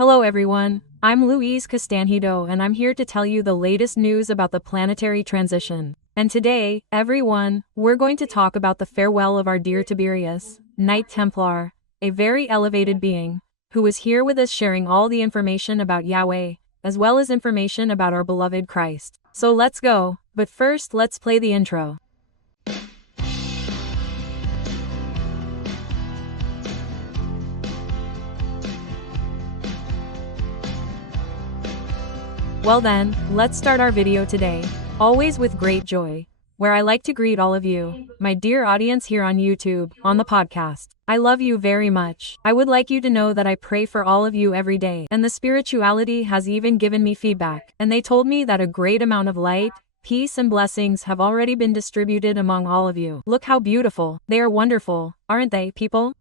Hello everyone, I'm Louise Castanhedo and I'm here to tell you the latest news about the planetary transition. And today, everyone, we're going to talk about the farewell of our dear Tiberius, Knight Templar, a very elevated being, who is here with us sharing all the information about Yahweh, as well as information about our beloved Christ. So let's go, but first let's play the intro. Well then, let's start our video today, always with great joy, where I like to greet all of you, my dear audience here on YouTube, on the podcast. I love you very much. I would like you to know that I pray for all of you every day, and the spirituality has even given me feedback, and they told me that a great amount of light, peace and blessings have already been distributed among all of you. Look how beautiful. They are wonderful, aren't they, people?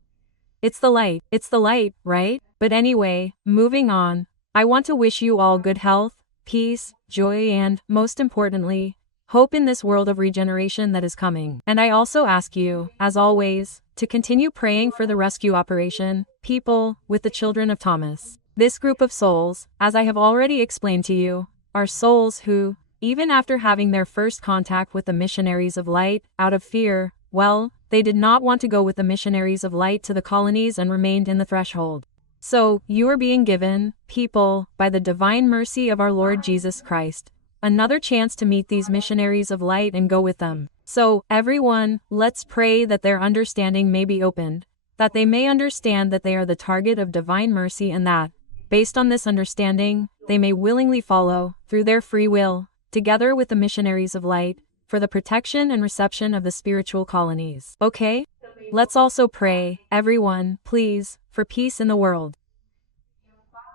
It's the light, right? But anyway, moving on, I want to wish you all good health, peace, joy and, most importantly, hope in this world of regeneration that is coming. And I also ask you, as always, to continue praying for the rescue operation, people, with the children of Thomas. This group of souls, as I have already explained to you, are souls who, even after having their first contact with the missionaries of light, out of fear, well, they did not want to go with the missionaries of light to the colonies and remained in the threshold. So, you are being given, people, by the divine mercy of our Lord Jesus Christ, another chance to meet these missionaries of light and go with them. So, everyone, let's pray that their understanding may be opened, that they may understand that they are the target of divine mercy and that, based on this understanding, they may willingly follow, through their free will, together with the missionaries of light, for the protection and reception of the spiritual colonies. Okay? Let's also pray, everyone, please, for peace in the world.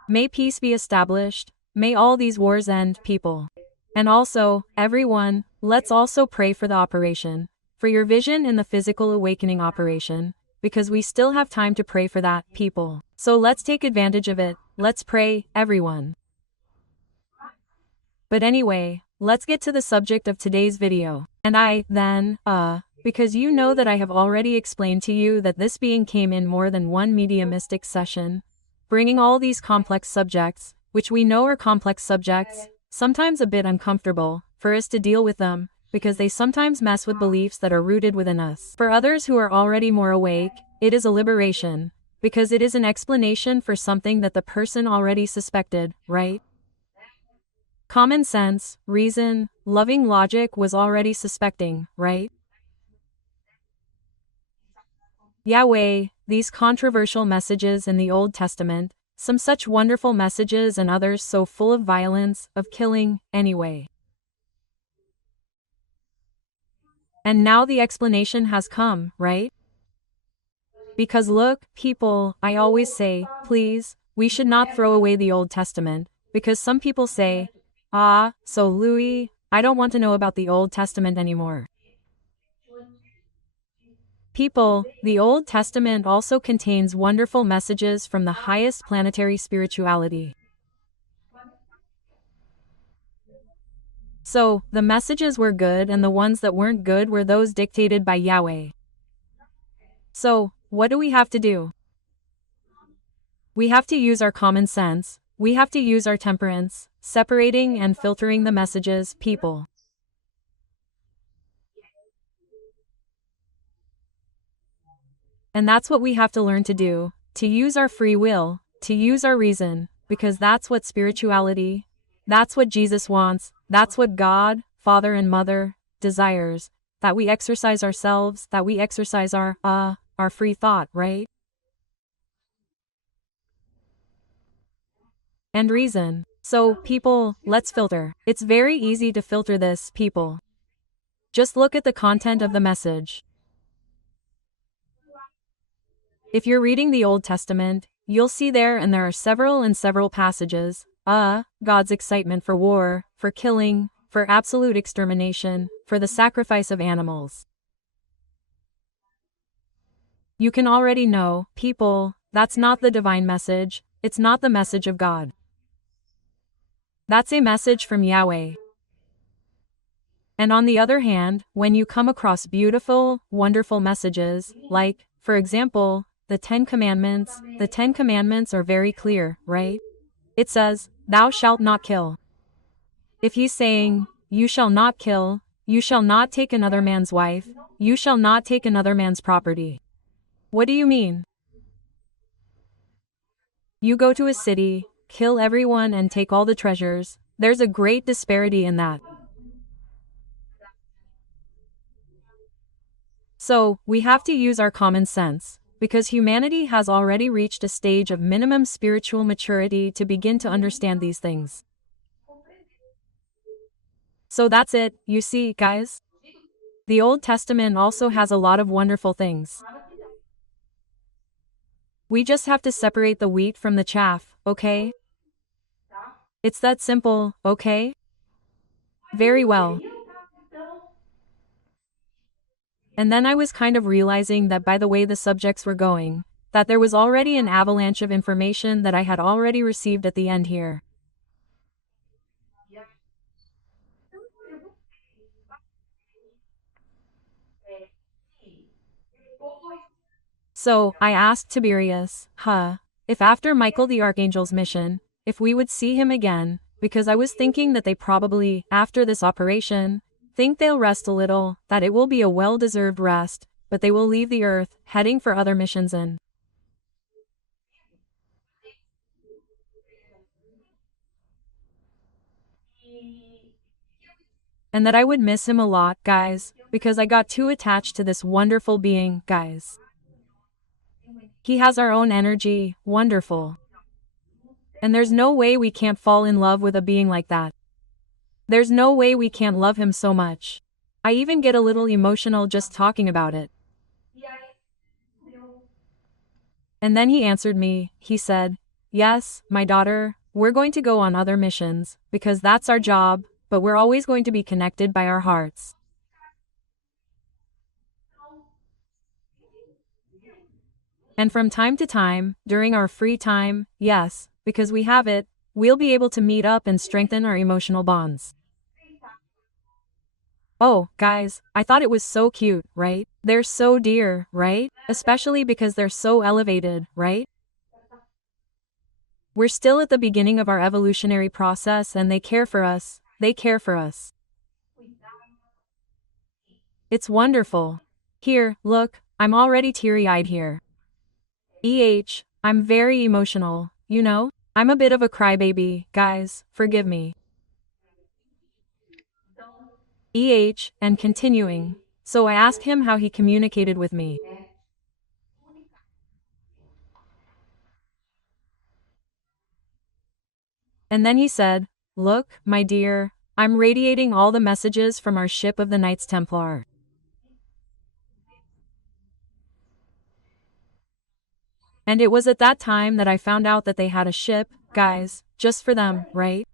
May peace be established, may all these wars end, people. And also, everyone, let's also pray for the operation, for your vision in the physical awakening operation, because we still have time to pray for that, people. So let's take advantage of it, let's pray, everyone. But anyway, let's get to the subject of today's video. And because you know that I have already explained to you that this being came in more than one mediumistic session, bringing all these complex subjects, which we know are complex subjects, sometimes a bit uncomfortable, for us to deal with them, because they sometimes mess with beliefs that are rooted within us. For others who are already more awake, it is a liberation, because it is an explanation for something that the person already suspected, right? Common sense, reason, loving logic was already suspecting, right? Yahweh, these controversial messages in the Old Testament, some such wonderful messages and others so full of violence, of killing, anyway. And now the explanation has come, right? Because look, people, I always say, please, we should not throw away the Old Testament, because some people say, so Louis, I don't want to know about the Old Testament anymore. People, the Old Testament also contains wonderful messages from the highest planetary spirituality. So, the messages were good and the ones that weren't good were those dictated by Yahweh. So, what do we have to do? We have to use our common sense, we have to use our temperance, separating and filtering the messages, people. And that's what we have to learn to do, to use our free will, to use our reason, because that's what spirituality, that's what Jesus wants, that's what God, Father and Mother, desires, that we exercise ourselves, that we exercise our free thought, right? And reason. So, people, let's filter. It's very easy to filter this, people. Just look at the content of the message. If you're reading the Old Testament, you'll see there are several passages, God's excitement for war, for killing, for absolute extermination, for the sacrifice of animals. You can already know, people, that's not the divine message, it's not the message of God. That's a message from Yahweh. And on the other hand, when you come across beautiful, wonderful messages, like, for example, the 10 Commandments are very clear, right? It says, thou shalt not kill. If he's saying, you shall not kill, you shall not take another man's wife, you shall not take another man's property. What do you mean? You go to a city, kill everyone and take all the treasures. There's a great disparity in that. So, we have to use our common sense, because humanity has already reached a stage of minimum spiritual maturity to begin to understand these things. So that's it, you see, guys? The Old Testament also has a lot of wonderful things. We just have to separate the wheat from the chaff, okay? It's that simple, okay? Very well. And then I was kind of realizing that by the way the subjects were going, that there was already an avalanche of information that I had already received at the end here. So, I asked Tiberius, if after Michael the Archangel's mission, if we would see him again, because I was thinking that they probably, after this operation, think they'll rest a little, that it will be a well-deserved rest, but they will leave the earth, heading for other missions and that I would miss him a lot, guys, because I got too attached to this wonderful being, guys. He has our own energy, wonderful. And there's no way we can't fall in love with a being like that. There's no way we can't love him so much. I even get a little emotional just talking about it. And then he answered me, he said, yes, my daughter, we're going to go on other missions, because that's our job, but we're always going to be connected by our hearts. And from time to time, during our free time, yes, because we have it, we'll be able to meet up and strengthen our emotional bonds. Oh, guys, I thought it was so cute, right? They're so dear, right? Especially because they're so elevated, right? We're still at the beginning of our evolutionary process and they care for us. They care for us. It's wonderful. Here, look, I'm already teary-eyed here. I'm very emotional, you know? I'm a bit of a crybaby, guys, forgive me. And continuing. So I asked him how he communicated with me. And then he said, look, my dear, I'm radiating all the messages from our ship of the Knights Templar. And it was at that time that I found out that they had a ship, guys, just for them, right?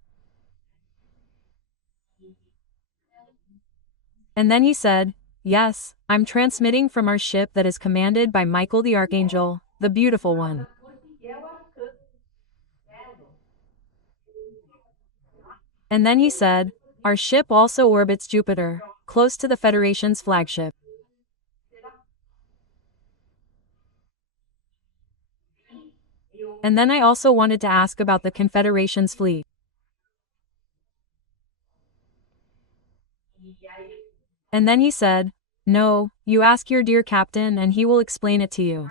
And then he said, yes, I'm transmitting from our ship that is commanded by Michael the Archangel, the beautiful one. And then he said, our ship also orbits Jupiter, close to the Federation's flagship. And then I also wanted to ask about the Confederation's fleet. And then he said, no, you ask your dear captain and he will explain it to you.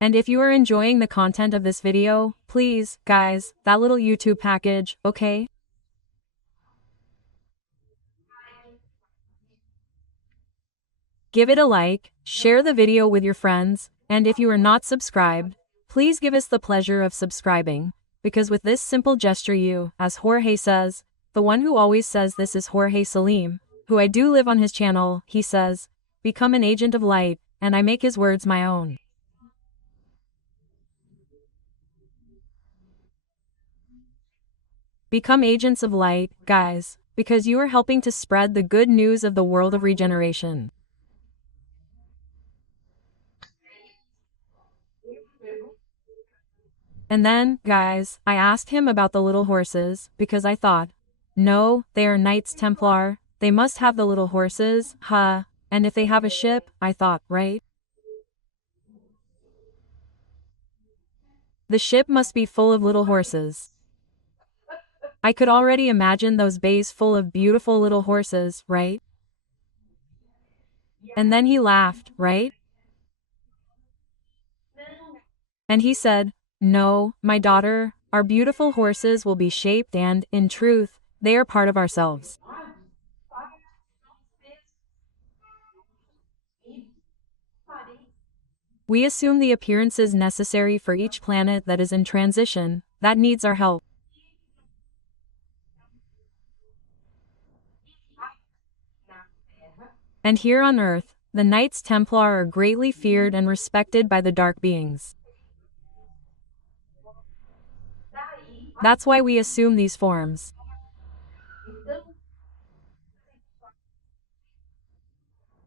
And if you are enjoying the content of this video, please, guys, that little YouTube package, okay? Give it a like, share the video with your friends, and if you are not subscribed, please give us the pleasure of subscribing, because with this simple gesture you, as Jorge says, the one who always says this is Jorge Salim, who I do live on his channel, he says, become an agent of light, and I make his words my own. Become agents of light, guys, because you are helping to spread the good news of the world of regeneration. And then, guys, I asked him about the little horses, because I thought, no, they are Knights Templar, they must have the little horses, and if they have a ship, I thought, right? The ship must be full of little horses. I could already imagine those bays full of beautiful little horses, right? And then he laughed, right? And he said, "No, my daughter, our beautiful horses will be shaped and, in truth, they are part of ourselves. We assume the appearances necessary for each planet that is in transition, that needs our help. And here on Earth, the Knights Templar are greatly feared and respected by the dark beings. That's why we assume these forms.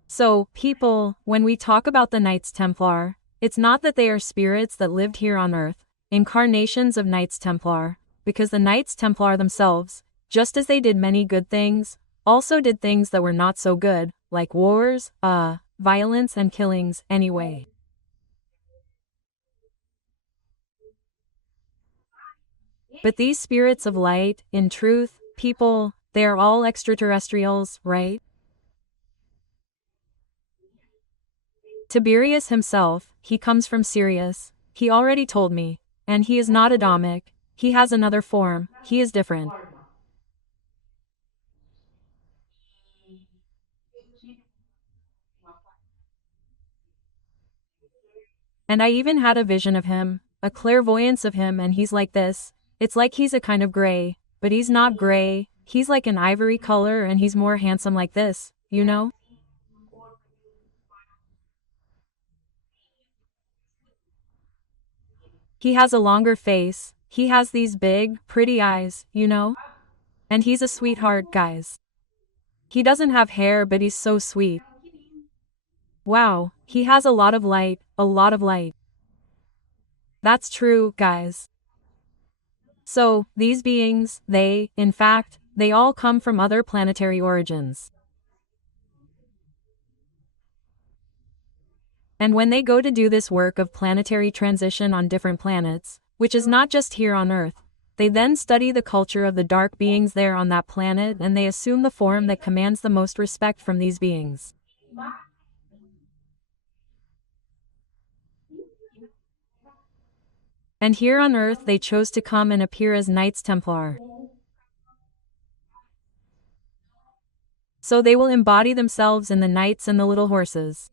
So, people, when we talk about the Knights Templar, it's not that they are spirits that lived here on Earth, incarnations of Knights Templar, because the Knights Templar themselves, just as they did many good things, also did things that were not so good, like wars, violence and killings, anyway. But these spirits of light, in truth, people, they are all extraterrestrials, right? Tiberius himself, he comes from Sirius, he already told me, and he is not Adamic, he has another form, he is different. And I even had a vision of him, a clairvoyance of him, and he's like this. It's like he's a kind of gray, but he's not gray, he's like an ivory color and he's more handsome like this, you know? He has a longer face, he has these big, pretty eyes, you know? And he's a sweetheart, guys. He doesn't have hair, but he's so sweet. Wow, he has a lot of light, a lot of light. That's true, guys. So, these beings, they, in fact, they all come from other planetary origins. And when they go to do this work of planetary transition on different planets, which is not just here on Earth, they then study the culture of the dark beings there on that planet and they assume the form that commands the most respect from these beings. And here on Earth they chose to come and appear as Knights Templar. So they will embody themselves in the knights and the little horses.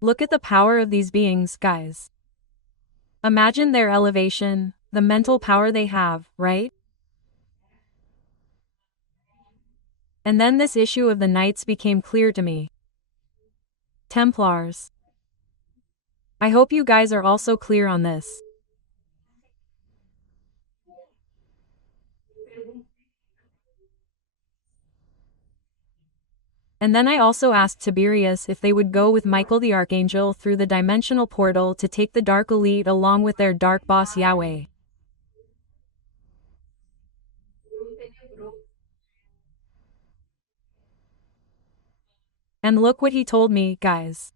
Look at the power of these beings, guys. Imagine their elevation, the mental power they have, right? And then this issue of the knights became clear to me. Templars. I hope you guys are also clear on this. And then I also asked Tiberius if they would go with Michael the Archangel through the dimensional portal to take the Dark Elite along with their Dark Boss Yahweh. And look what he told me, guys.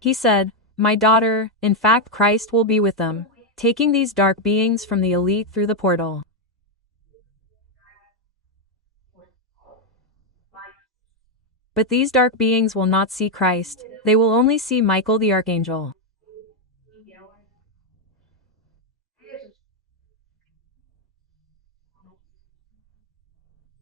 He said, "My daughter, in fact Christ will be with them, taking these dark beings from the elite through the portal." But these dark beings will not see Christ, they will only see Michael the Archangel.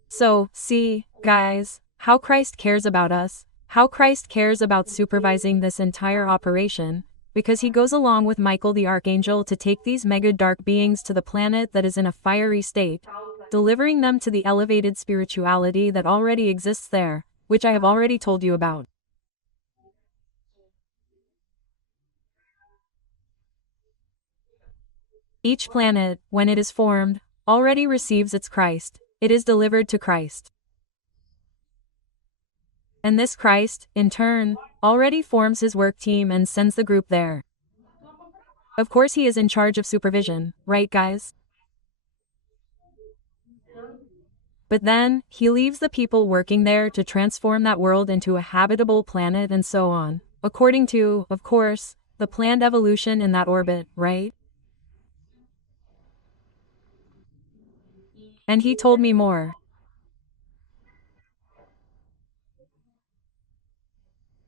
So, see, guys, how Christ cares about us, how Christ cares about supervising this entire operation, because he goes along with Michael the Archangel to take these mega dark beings to the planet that is in a fiery state, delivering them to the elevated spirituality that already exists there, which I have already told you about. Each planet, when it is formed, already receives its Christ, it is delivered to Christ. And this Christ, in turn, already forms his work team and sends the group there. Of course he is in charge of supervision, right guys? But then, he leaves the people working there to transform that world into a habitable planet and so on. according to, of course, the planned evolution in that orbit, right? And he told me more.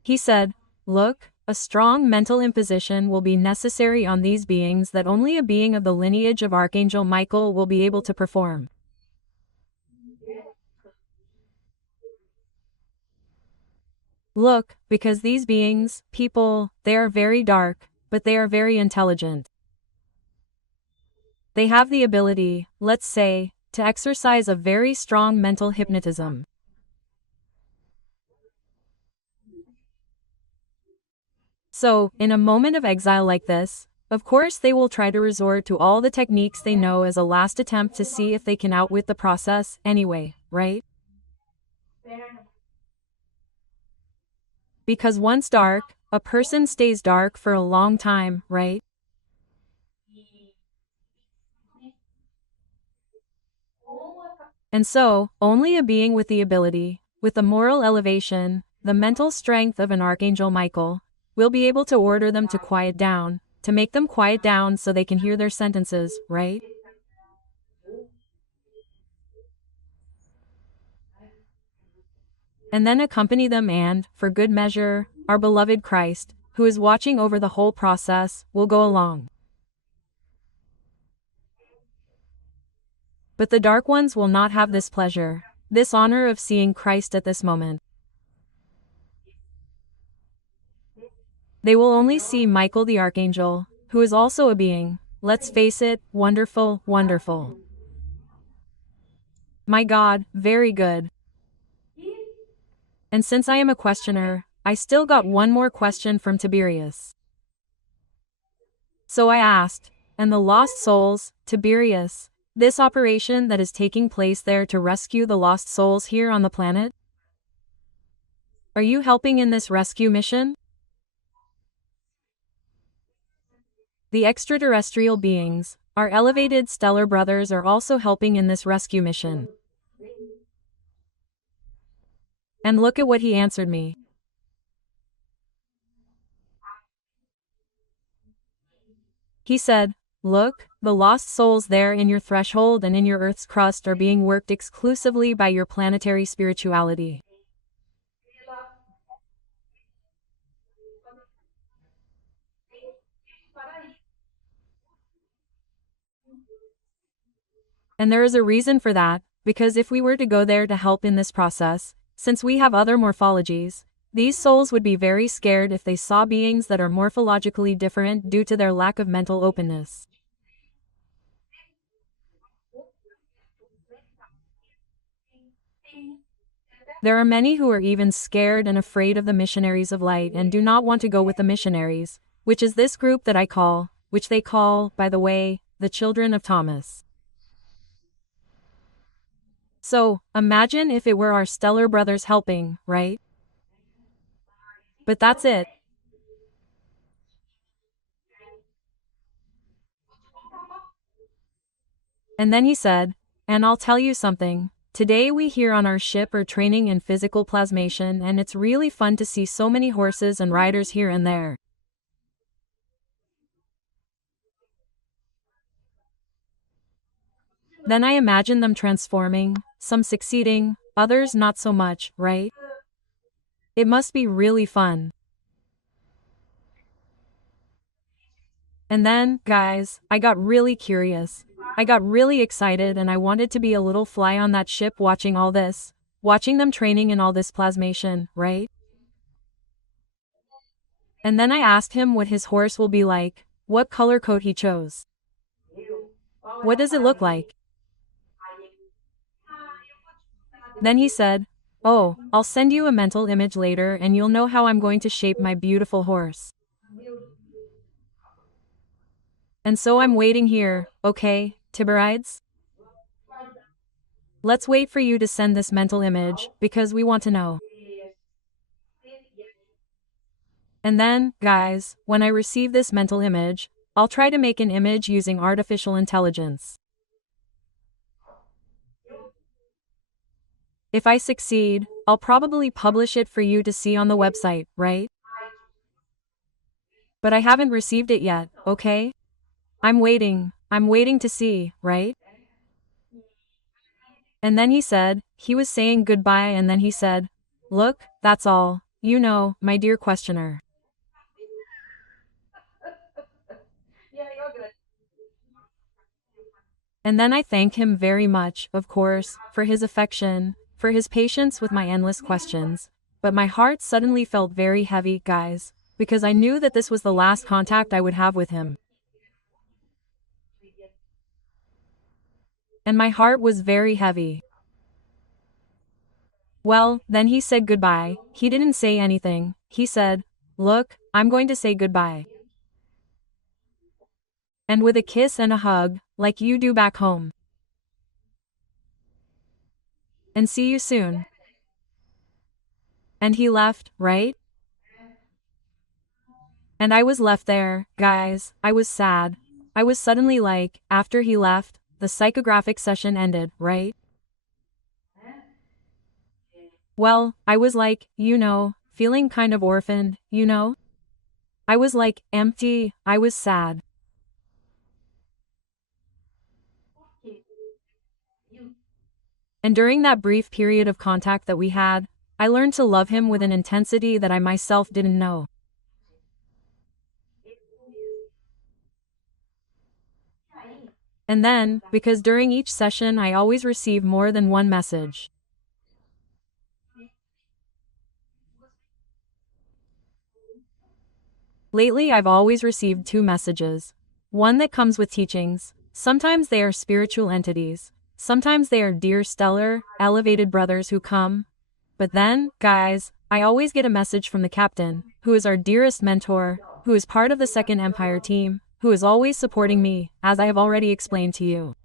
He said, "Look, a strong mental imposition will be necessary on these beings that only a being of the lineage of Archangel Michael will be able to perform. Look, because these beings, people, they are very dark, but they are very intelligent. They have the ability, let's say, to exercise a very strong mental hypnotism. So, in a moment of exile like this, of course they will try to resort to all the techniques they know as a last attempt to see if they can outwit the process anyway, right? Because once dark, a person stays dark for a long time, right? And so, only a being with the ability, with the moral elevation, the mental strength of an Archangel Michael, will be able to order them to quiet down, to make them quiet down so they can hear their sentences, right? And then accompany them and, for good measure, our beloved Christ, who is watching over the whole process, will go along. But the dark ones will not have this pleasure, this honor of seeing Christ at this moment. They will only see Michael the Archangel, who is also a being, let's face it, wonderful, wonderful. My God, very good. And since I am a questioner, I still got one more question from Tiberius. So I asked, and the lost souls, Tiberius, this operation that is taking place there to rescue the lost souls here on the planet? Are you helping in this rescue mission? The extraterrestrial beings, our elevated stellar brothers, are also helping in this rescue mission. And look at what he answered me. He said, "Look, the lost souls there in your threshold and in your Earth's crust are being worked exclusively by your planetary spirituality. And there is a reason for that, because if we were to go there to help in this process, since we have other morphologies, these souls would be very scared if they saw beings that are morphologically different due to their lack of mental openness. There are many who are even scared and afraid of the missionaries of light and do not want to go with the missionaries, which is this group that I call, which they call, by the way, the children of Thomas. So, imagine if it were our stellar brothers helping, right? But that's it. And then he said, and I'll tell you something. Today we here on our ship are training in physical plasmation, and it's really fun to see so many horses and riders here and there. Then I imagine them transforming, some succeeding, others not so much, right? It must be really fun. And then, guys, I got really curious. I got really excited and I wanted to be a little fly on that ship watching all this, watching them training in all this plasmation, right? And then I asked him what his horse will be like, what color coat he chose. What does it look like? Then he said, "Oh, I'll send you a mental image later and you'll know how I'm going to shape my beautiful horse. And so I'm waiting here, okay, Tiberides? Let's wait for you to send this mental image, because we want to know." And then, guys, when I receive this mental image, I'll try to make an image using artificial intelligence. If I succeed, I'll probably publish it for you to see on the website, right? But I haven't received it yet, okay? I'm waiting to see, right? And then he said, he was saying goodbye and then he said, look, that's all, you know, my dear questioner. And then I thank him very much, of course, for his affection, for his patience with my endless questions. But my heart suddenly felt very heavy, guys, because I knew that this was the last contact I would have with him. And my heart was very heavy. Well, then he said goodbye. He didn't say anything. He said, look, I'm going to say goodbye. And with a kiss and a hug, like you do back home. And see you soon. And he left, right? And I was left there, guys. I was sad. I was suddenly like, after he left, the psychographic session ended, right? Well, I was like, you know, feeling kind of orphaned, you know? I was like, empty, I was sad. And during that brief period of contact that we had, I learned to love him with an intensity that I myself didn't know. And then, because during each session I always receive more than one message. Lately I've always received 2 messages. One that comes with teachings. Sometimes they are spiritual entities. Sometimes they are dear stellar, elevated brothers who come. But then, guys, I always get a message from the captain, who is our dearest mentor, who is part of the Second Empire team, who is always supporting me, as I have already explained to you.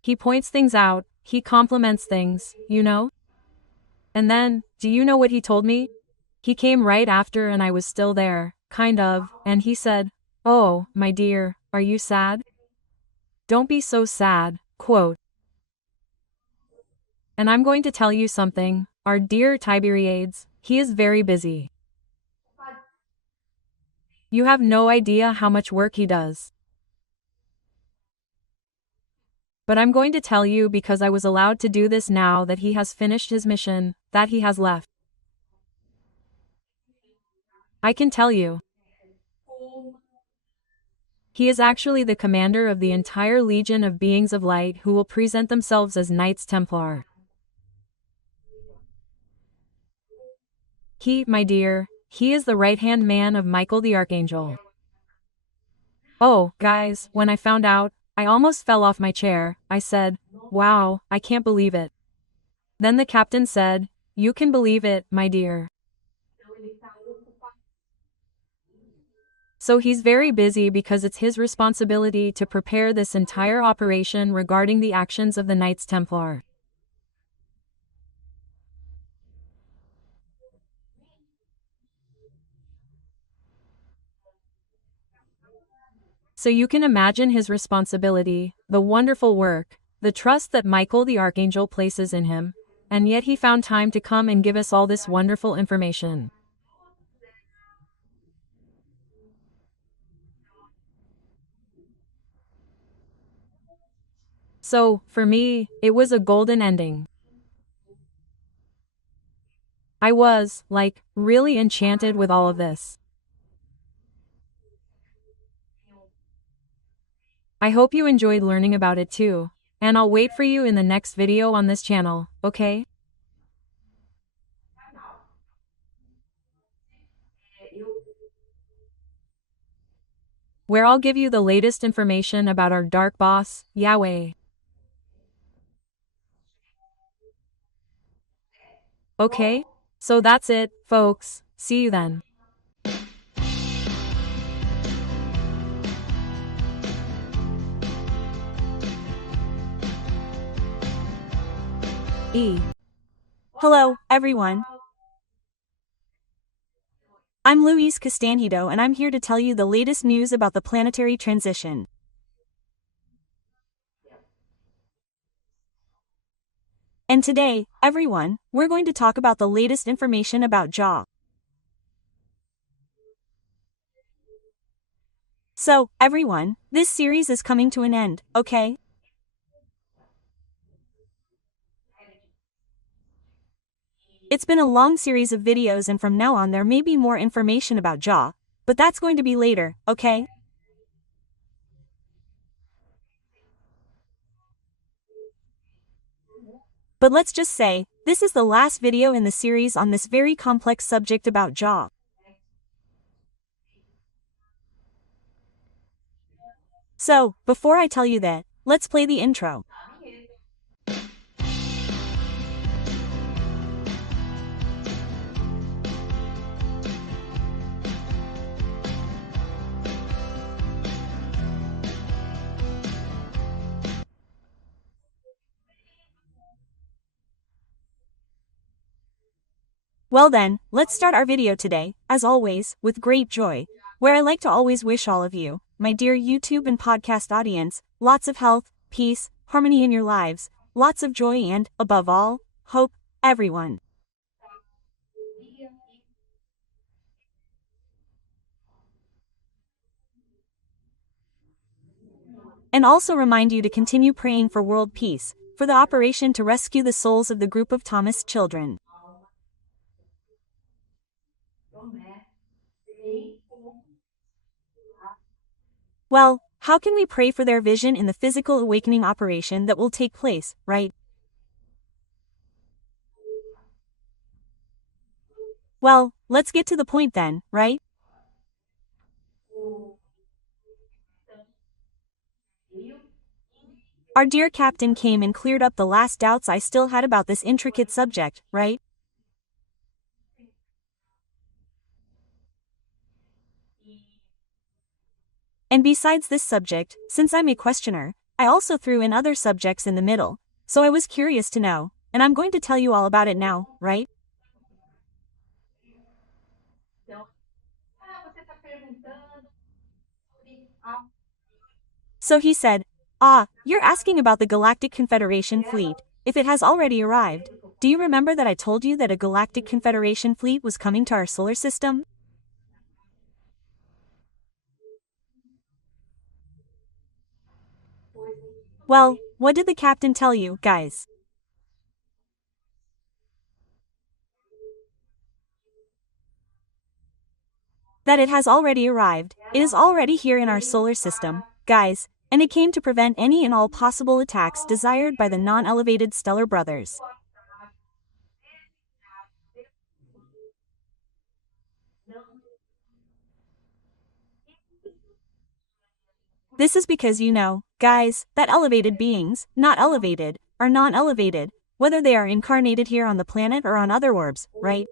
He points things out, he compliments things, you know? And then, do you know what he told me? He came right after and I was still there, kind of, and he said, oh, my dear, are you sad? Don't be so sad, quote. And I'm going to tell you something, our dear Tiberiades, he is very busy. You have no idea how much work he does. But I'm going to tell you because I was allowed to do this now that he has finished his mission, that he has left. I can tell you. He is actually the commander of the entire legion of beings of light who will present themselves as Knights Templar. He, my dear, he is the right-hand man of Michael the Archangel. Oh, guys, when I found out, I almost fell off my chair. I said, wow, I can't believe it. Then the captain said, you can believe it, my dear. So he's very busy because it's his responsibility to prepare this entire operation regarding the actions of the Knights Templar. So you can imagine his responsibility, the wonderful work, the trust that Michael the Archangel places in him, and yet he found time to come and give us all this wonderful information. So, for me, it was a golden ending. I was, like, really enchanted with all of this. I hope you enjoyed learning about it too, and I'll wait for you in the next video on this channel, okay? Where I'll give you the latest information about our dark boss, Yahweh. Okay? So that's it, folks. See you then. Hello, everyone. I'm Louise Castanhedo and I'm here to tell you the latest news about the planetary transition. And today, everyone, we're going to talk about the latest information about JAW. So, everyone, this series is coming to an end, okay? It's been a long series of videos and from now on there may be more information about JAW, but that's going to be later, okay? But let's just say, this is the last video in the series on this very complex subject about JAW. So, before I tell you that, let's play the intro. Well then, let's start our video today, as always, with great joy, where I like to always wish all of you, my dear YouTube and podcast audience, lots of health, peace, harmony in your lives, lots of joy and, above all, hope, everyone. And also remind you to continue praying for world peace, for the operation to rescue the souls of the group of Thomas children. Well, how can we pray for their vision in the physical awakening operation that will take place, right? Well, let's get to the point then, right? Our dear captain came and cleared up the last doubts I still had about this intricate subject, right? And besides this subject, since I'm a questioner, I also threw in other subjects in the middle, so I was curious to know, and I'm going to tell you all about it now, right? So he said, you're asking about the Galactic Confederation fleet, if it has already arrived. Do you remember that I told you that a Galactic Confederation fleet was coming to our solar system? Well, what did the captain tell you, guys? That it has already arrived. It is already here in our solar system, guys, and it came to prevent any and all possible attacks desired by the non-elevated stellar brothers. This is because you know, guys, that elevated beings, not elevated, are non-elevated, whether they are incarnated here on the planet or on other orbs, right?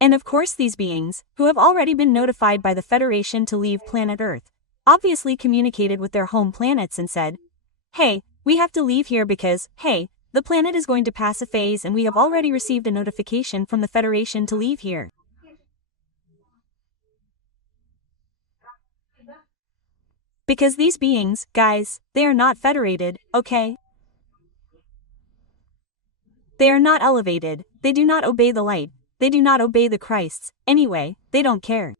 And of course these beings, who have already been notified by the Federation to leave planet Earth, obviously communicated with their home planets and said, hey, we have to leave here because, hey, the planet is going to pass a phase and we have already received a notification from the Federation to leave here. Because these beings, guys, they are not federated, okay? They are not elevated, they do not obey the light, they do not obey the Christs, anyway, they don't care.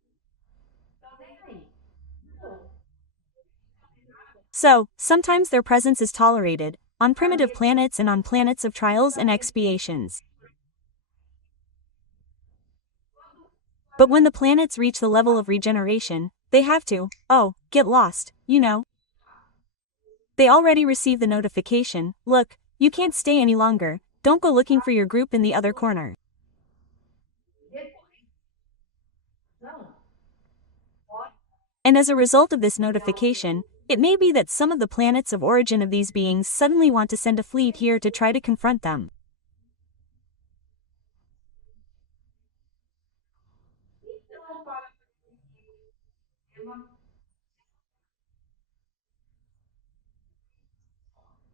So, sometimes their presence is tolerated, on primitive planets and on planets of trials and expiations. But when the planets reach the level of regeneration, they have to, get lost, you know. They already received the notification, look, you can't stay any longer, don't go looking for your group in the other corner. And as a result of this notification, it may be that some of the planets of origin of these beings suddenly want to send a fleet here to try to confront them.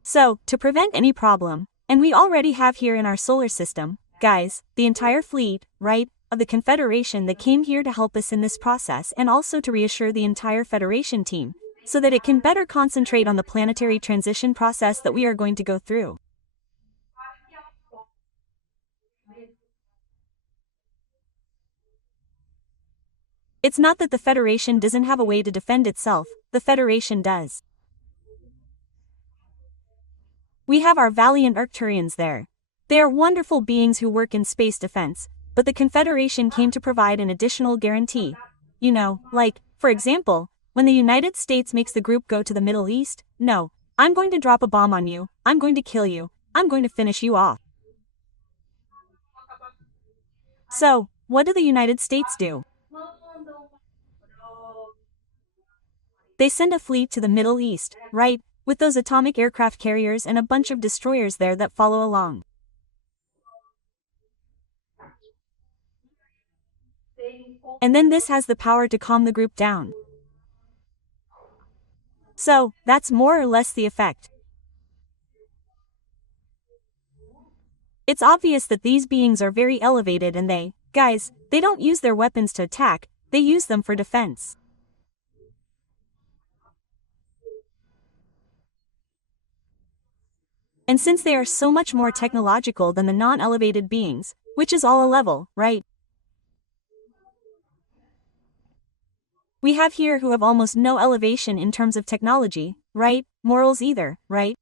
So, to prevent any problem, and we already have here in our solar system, guys, the entire fleet, right, of the Confederation that came here to help us in this process and also to reassure the entire Federation team, so that it can better concentrate on the planetary transition process that we are going to go through. It's not that the Federation doesn't have a way to defend itself, the Federation does. We have our valiant Arcturians there. They are wonderful beings who work in space defense, but the Confederation came to provide an additional guarantee. You know, like, for example, when the United States makes the group go to the Middle East, no, I'm going to drop a bomb on you, I'm going to kill you, I'm going to finish you off. So, what do the United States do? They send a fleet to the Middle East, right, with those atomic aircraft carriers and a bunch of destroyers there that follow along. And then this has the power to calm the group down. So, that's more or less the effect. It's obvious that these beings are very elevated and they don't use their weapons to attack, they use them for defense. And since they are so much more technological than the non-elevated beings, which is all a level, right? We have here who have almost no elevation in terms of technology, right? Morals either, right?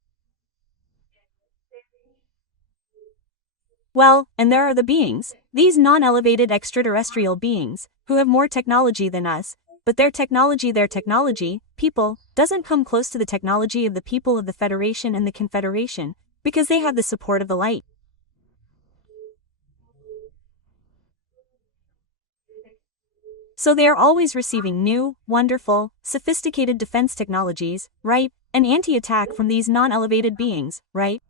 Well, and there are the beings, these non-elevated extraterrestrial beings, who have more technology than us, but their technology, people, doesn't come close to the technology of the people of the Federation and the Confederation, because they have the support of the light. So they are always receiving new, wonderful, sophisticated defense technologies, right, and anti-attack from these non-elevated beings, right?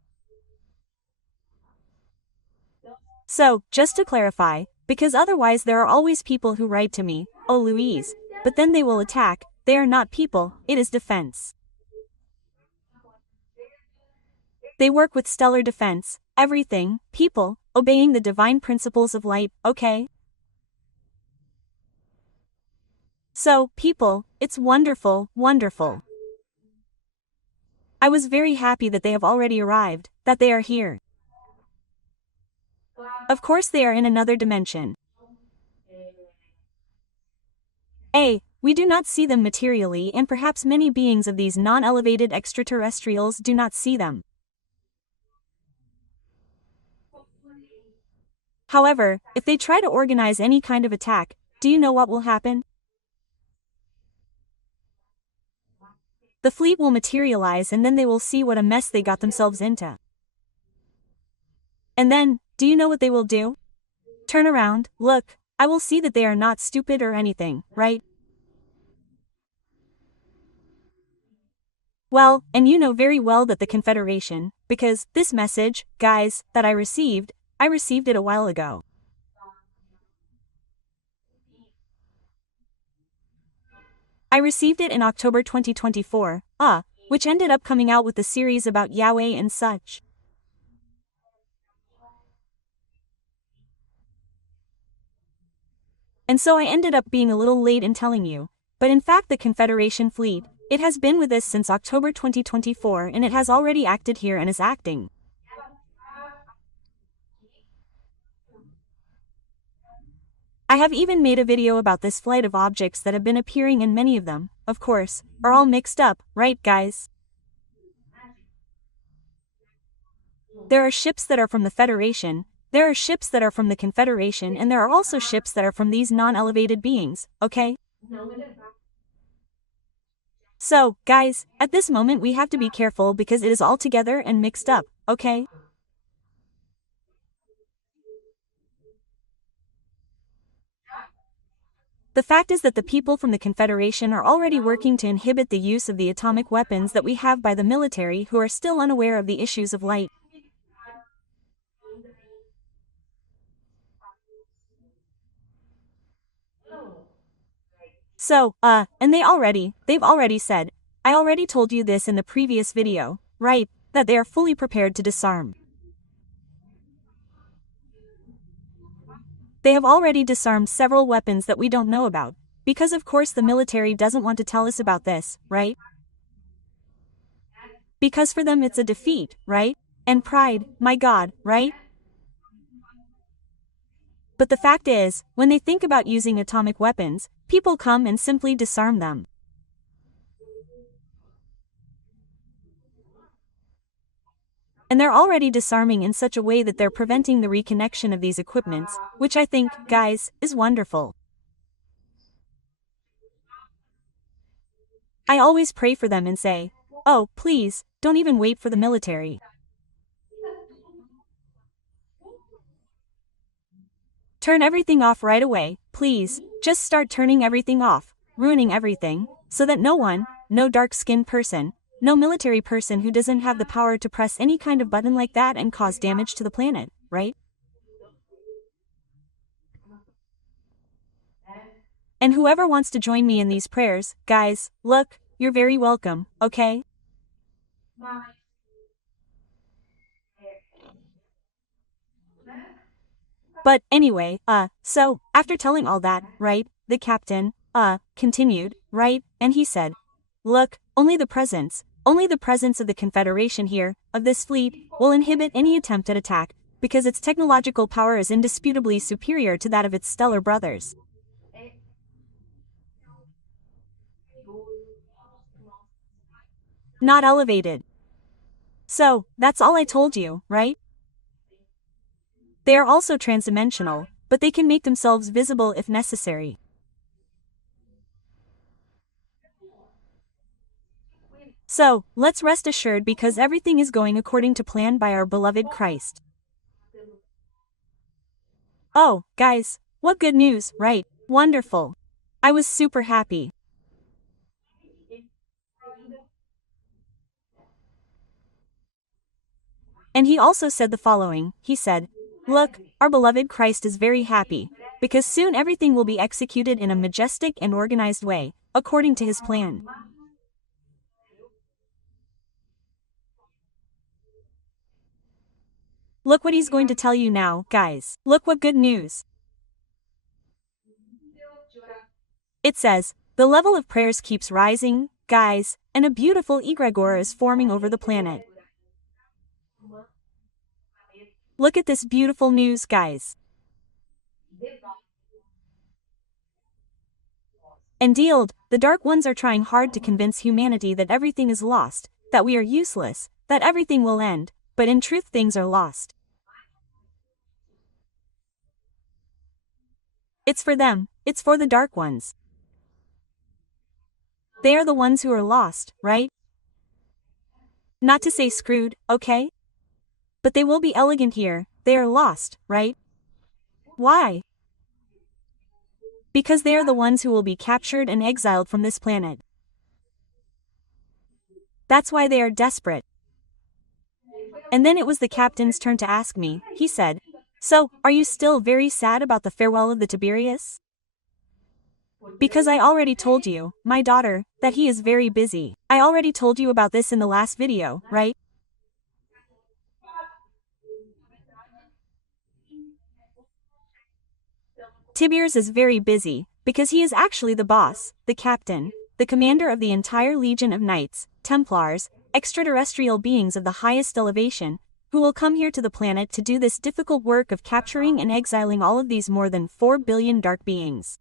So, just to clarify, because otherwise there are always people who write to me, oh Louise, but then they will attack, they are not people, it is defense. They work with stellar defense, everything, people, obeying the divine principles of light, okay? So, people, it's wonderful, wonderful. I was very happy that they have already arrived, that they are here. Of course they are in another dimension. We do not see them materially and perhaps many beings of these non-elevated extraterrestrials do not see them. However, if they try to organize any kind of attack, do you know what will happen? The fleet will materialize and then they will see what a mess they got themselves into. And then, do you know what they will do? Turn around, look, I will see that they are not stupid or anything, right? Well, and you know very well that the Confederation, because this message, guys, that I received it a while ago. I received it in October 2024, which ended up coming out with the series about Yahweh and such. And so I ended up being a little late in telling you, but in fact the Confederation fleet, it has been with us since October 2024 and it has already acted here and is acting. I have even made a video about this flight of objects that have been appearing and many of them, of course, are all mixed up, right guys? There are ships that are from the Federation, there are ships that are from the Confederation and there are also ships that are from these non-elevated beings, okay? So, guys, at this moment we have to be careful because it is all together and mixed up, okay? The fact is that the people from the Confederation are already working to inhibit the use of the atomic weapons that we have by the military who are still unaware of the issues of light. So, and they've already said, I already told you this in the previous video, right, that they are fully prepared to disarm. They have already disarmed several weapons that we don't know about, because of course the military doesn't want to tell us about this, right? Because for them it's a defeat, right? And pride, my God, right? But the fact is, when they think about using atomic weapons, people come and simply disarm them. And they're already disarming in such a way that they're preventing the reconnection of these equipments, which I think, guys, is wonderful. I always pray for them and say, oh, please, don't even wait for the military. Turn everything off right away, please, just start turning everything off, ruining everything, so that no one, no dark-skinned person, no military person who doesn't have the power to press any kind of button like that and cause damage to the planet, right? And whoever wants to join me in these prayers, guys, look, you're very welcome, okay? But anyway, so, after telling all that, right, the captain, continued, right, and he said, look, only the presence of the Confederation here, of this fleet, will inhibit any attempt at attack, because its technological power is indisputably superior to that of its stellar brothers. Not elevated. So, that's all I told you, right? They are also transdimensional, but they can make themselves visible if necessary. So, let's rest assured because everything is going according to plan by our beloved Christ. Oh, guys, what good news, right? Wonderful. I was super happy. And he also said the following, he said, look, our beloved Christ is very happy, because soon everything will be executed in a majestic and organized way, according to his plan. Look what he's going to tell you now, guys. Look what good news. It says, the level of prayers keeps rising, guys, and a beautiful egregore is forming over the planet. Look at this beautiful news, guys. Indeed, the Dark Ones are trying hard to convince humanity that everything is lost, that we are useless, that everything will end, but in truth things are lost. It's for them, it's for the Dark Ones. They are the ones who are lost, right? Not to say screwed, okay? But they will be elegant here, they are lost, right? Why? Because they are the ones who will be captured and exiled from this planet. That's why they are desperate. And then it was the captain's turn to ask me, he said, so, are you still very sad about the farewell of the Tiberius? Because I already told you, my daughter, that he is very busy. I already told you about this in the last video, right? Tiberius is very busy, because he is actually the boss, the captain, the commander of the entire legion of knights, Templars, extraterrestrial beings of the highest elevation, who will come here to the planet to do this difficult work of capturing and exiling all of these more than 4 billion dark beings.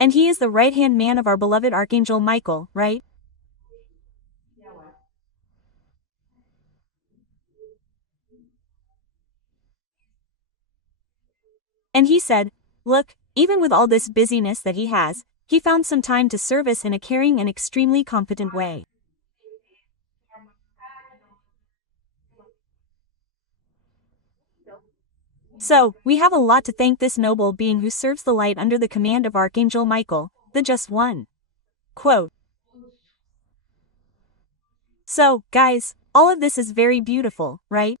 And he is the right-hand man of our beloved Archangel Michael, right? And he said, look, even with all this busyness that he has, he found some time to serve us in a caring and extremely competent way. So, we have a lot to thank this noble being who serves the light under the command of Archangel Michael, the Just One. Quote. So, guys, all of this is very beautiful, right?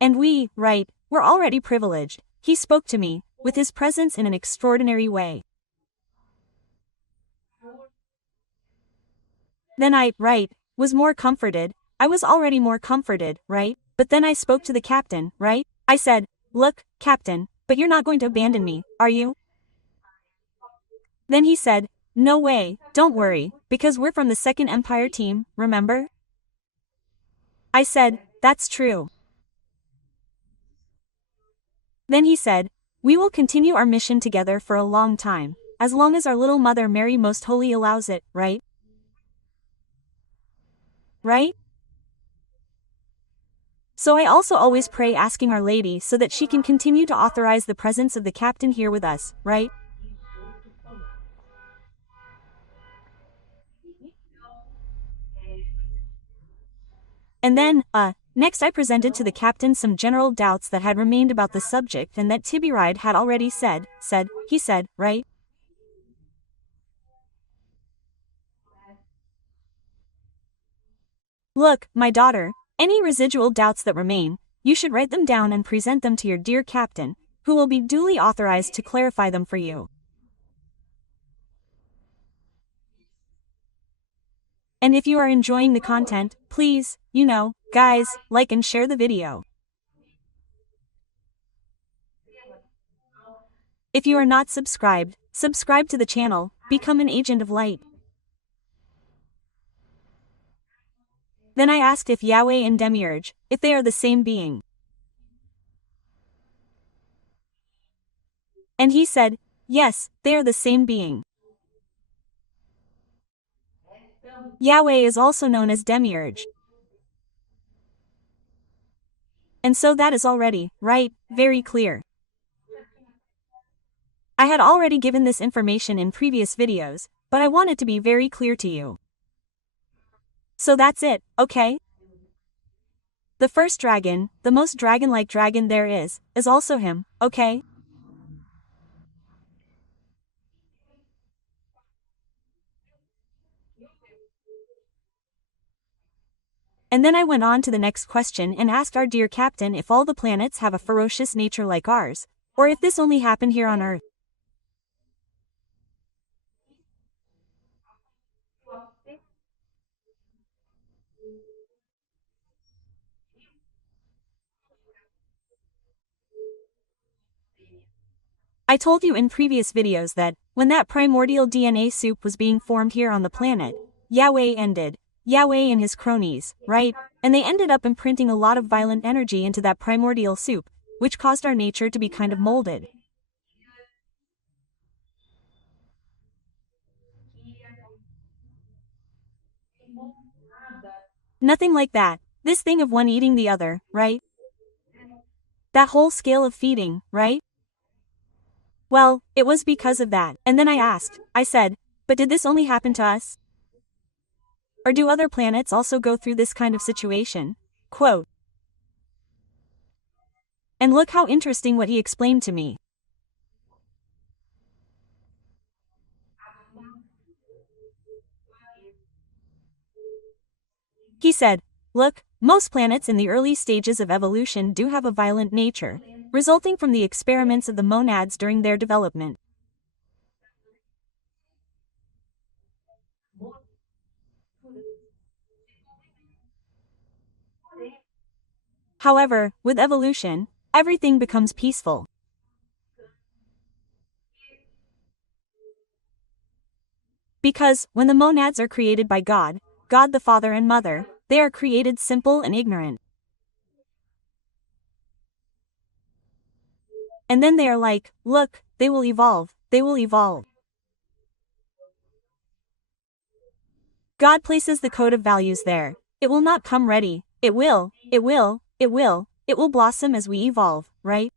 And we, right, we're already privileged. He spoke to me, with his presence in an extraordinary way. Then was more comforted. I was already more comforted, right? But then I spoke to the captain, right? I said, "Look, captain, but you're not going to abandon me, are you?" Then he said, "No way, don't worry, because we're from the Second Empire team, remember?" I said, "That's true." Then he said, "We will continue our mission together for a long time, as long as our little Mother Mary Most Holy allows it, right? Right? So I also always pray asking Our Lady so that she can continue to authorize the presence of the captain here with us, right?" And then, next I presented to the captain some general doubts that had remained about the subject and that Tibiride had already he said, right? "Look, my daughter, any residual doubts that remain, you should write them down and present them to your dear captain, who will be duly authorized to clarify them for you. And if you are enjoying the content, please, guys, like and share the video. If you are not subscribed, subscribe to the channel, become an agent of light." Then I asked if Yahweh and Demiurge, if they are the same being. And he said, "Yes, they are the same being. Yahweh is also known as Demiurge. And so that is already, right, very clear." I had already given this information in previous videos, but I want it to be very clear to you. So that's it, okay? The first dragon, the most dragon-like dragon there is also him, okay? And then I went on to the next question and asked our dear captain if all the planets have a ferocious nature like ours, or if this only happened here on Earth. I told you in previous videos that, when that primordial DNA soup was being formed here on the planet, Yahweh and his cronies, right? And they ended up imprinting a lot of violent energy into that primordial soup, which caused our nature to be kind of molded. Nothing like that. This thing of one eating the other, right? That whole scale of feeding, right? Well, it was because of that. And then I said, "But did this only happen to us? Or do other planets also go through this kind of situation?" Quote. And look how interesting what he explained to me. He said, "Look, most planets in the early stages of evolution do have a violent nature, resulting from the experiments of the monads during their development. However, with evolution, everything becomes peaceful. Because, when the monads are created by God the Father and Mother, they are created simple and ignorant. And then they are like, look, they will evolve. God places the code of values there. It will not come ready. It will blossom as we evolve, right?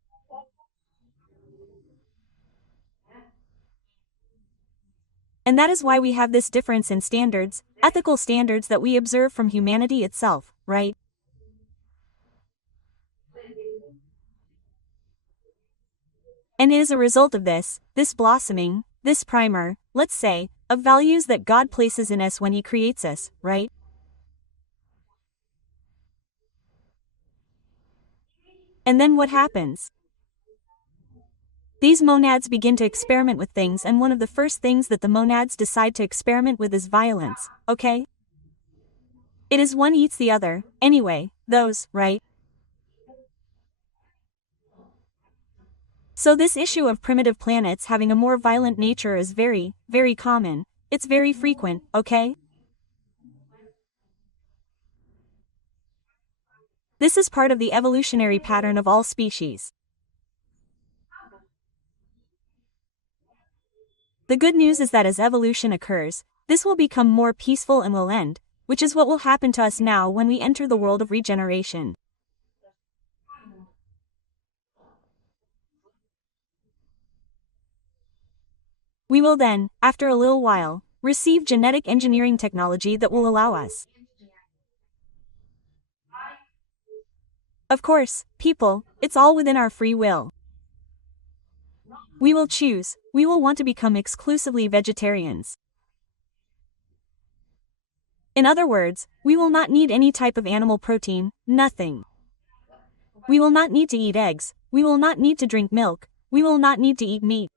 And that is why we have this difference in standards, ethical standards that we observe from humanity itself, right? And it is a result of this blossoming, this primer, let's say, of values that God places in us when He creates us, right? And then what happens? These monads begin to experiment with things, and one of the first things that the monads decide to experiment with is violence, okay? It is one eats the other, anyway, those, right? So this issue of primitive planets having a more violent nature is very, very common. It's very frequent, okay? This is part of the evolutionary pattern of all species. The good news is that as evolution occurs, this will become more peaceful and will end, which is what will happen to us now when we enter the world of regeneration. We will then, after a little while, receive genetic engineering technology that will allow us. Of course, people, it's all within our free will. We will choose, we will want to become exclusively vegetarians. In other words, we will not need any type of animal protein, nothing. We will not need to eat eggs, we will not need to drink milk, we will not need to eat meat.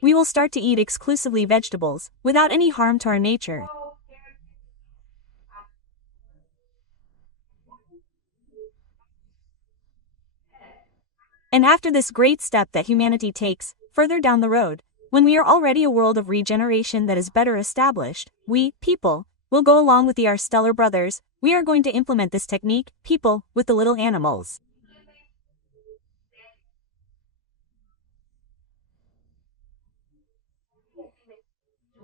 We will start to eat exclusively vegetables, without any harm to our nature. And after this great step that humanity takes, further down the road, when we are already a world of regeneration that is better established, we, people, will go along with our stellar brothers, we are going to implement this technique, people, with the little animals.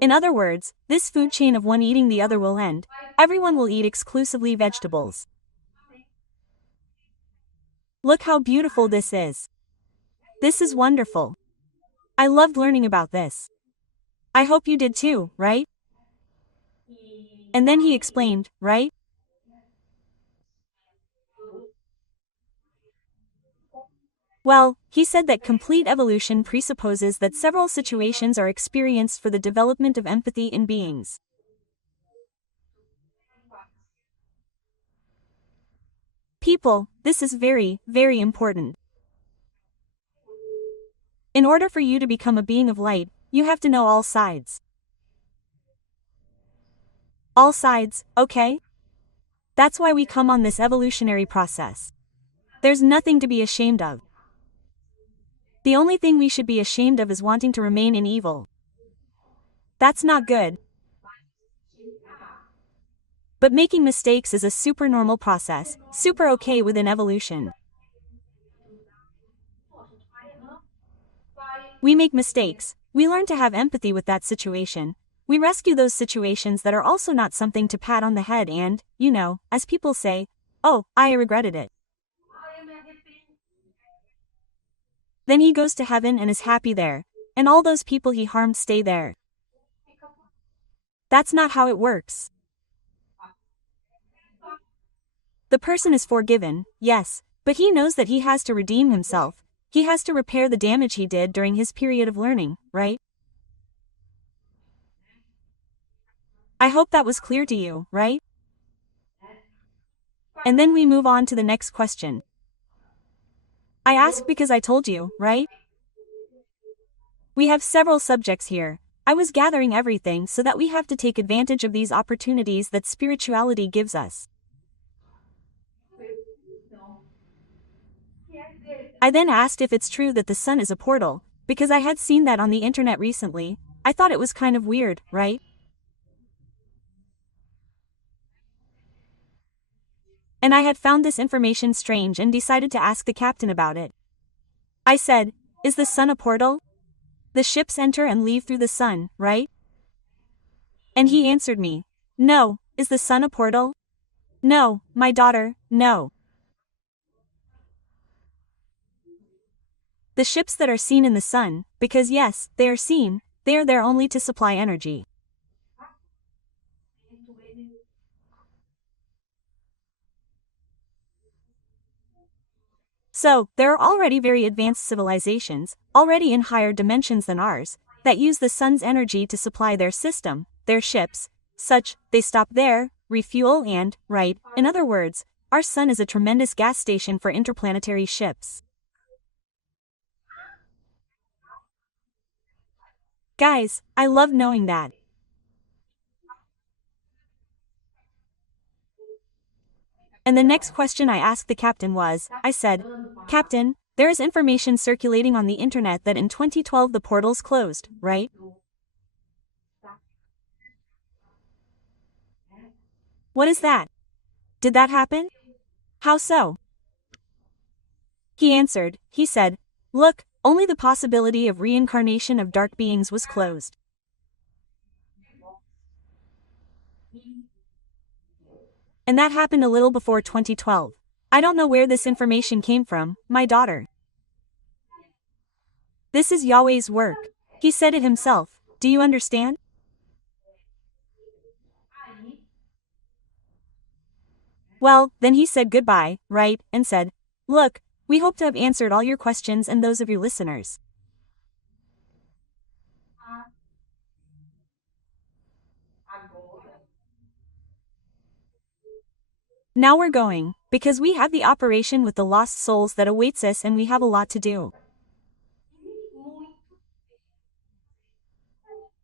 In other words, this food chain of one eating the other will end. Everyone will eat exclusively vegetables. Look how beautiful this is. This is wonderful. I loved learning about this. I hope you did too, right? And then he explained, right? Well, he said that complete evolution presupposes that several situations are experienced for the development of empathy in beings. People, this is very, very important. In order for you to become a being of light, you have to know all sides. All sides, okay? That's why we come on this evolutionary process. There's nothing to be ashamed of. The only thing we should be ashamed of is wanting to remain in evil. That's not good. But making mistakes is a super normal process, super okay within evolution. We make mistakes, we learn to have empathy with that situation, we rescue those situations that are also not something to pat on the head and, you know, as people say, oh, I regretted it. Then he goes to heaven and is happy there, and all those people he harmed stay there. That's not how it works. The person is forgiven, yes, but he knows that he has to redeem himself. He has to repair the damage he did during his period of learning, right? I hope that was clear to you, right? And then we move on to the next question. I ask because I told you, right? We have several subjects here. I was gathering everything so that we have to take advantage of these opportunities that spirituality gives us. I then asked if it's true that the sun is a portal, because I had seen that on the internet recently. I thought it was kind of weird, right? And I had found this information strange and decided to ask the captain about it. I said, is the sun a portal? The ships enter and leave through the sun, right? And he answered me, no, is the sun a portal? No, my daughter, no. The ships that are seen in the sun, because yes, they are seen, they are there only to supply energy. So, there are already very advanced civilizations, already in higher dimensions than ours, that use the sun's energy to supply their system, their ships, such, they stop there, refuel and, right, in other words, our sun is a tremendous gas station for interplanetary ships. Guys, I love knowing that. And the next question I asked the captain was, I said, Captain, there is information circulating on the internet that in 2012 the portals closed, right? What is that? Did that happen? How so? He answered, he said, look, only the possibility of reincarnation of dark beings was closed. And that happened a little before 2012. I don't know where this information came from, my daughter. This is Yahweh's work. He said it himself. Do you understand? Well, then he said goodbye, right, and said, look, we hope to have answered all your questions and those of your listeners. Now we're going, because we have the operation with the lost souls that awaits us and we have a lot to do.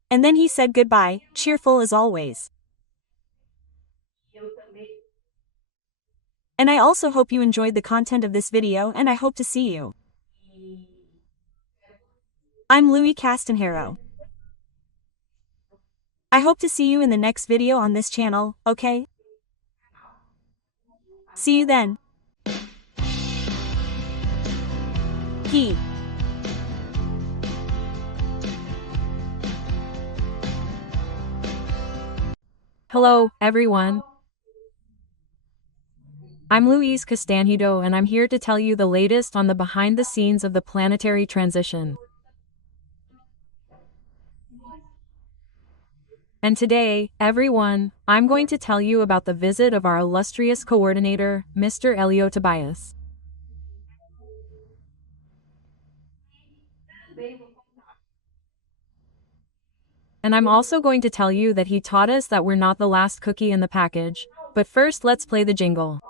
And then he said goodbye, cheerful as always. And I also hope you enjoyed the content of this video and I hope to see you. I'm Louise Castanhedo. I hope to see you in the next video on this channel, okay? See you then. He. Hello, everyone. I'm Louise Castanhedo and I'm here to tell you the latest on the behind the scenes of the planetary transition. And today, everyone, I'm going to tell you about the visit of our illustrious coordinator, Mr. Elio Tobias. And I'm also going to tell you that he taught us that we're not the last cookie in the package. But first, let's play the jingle.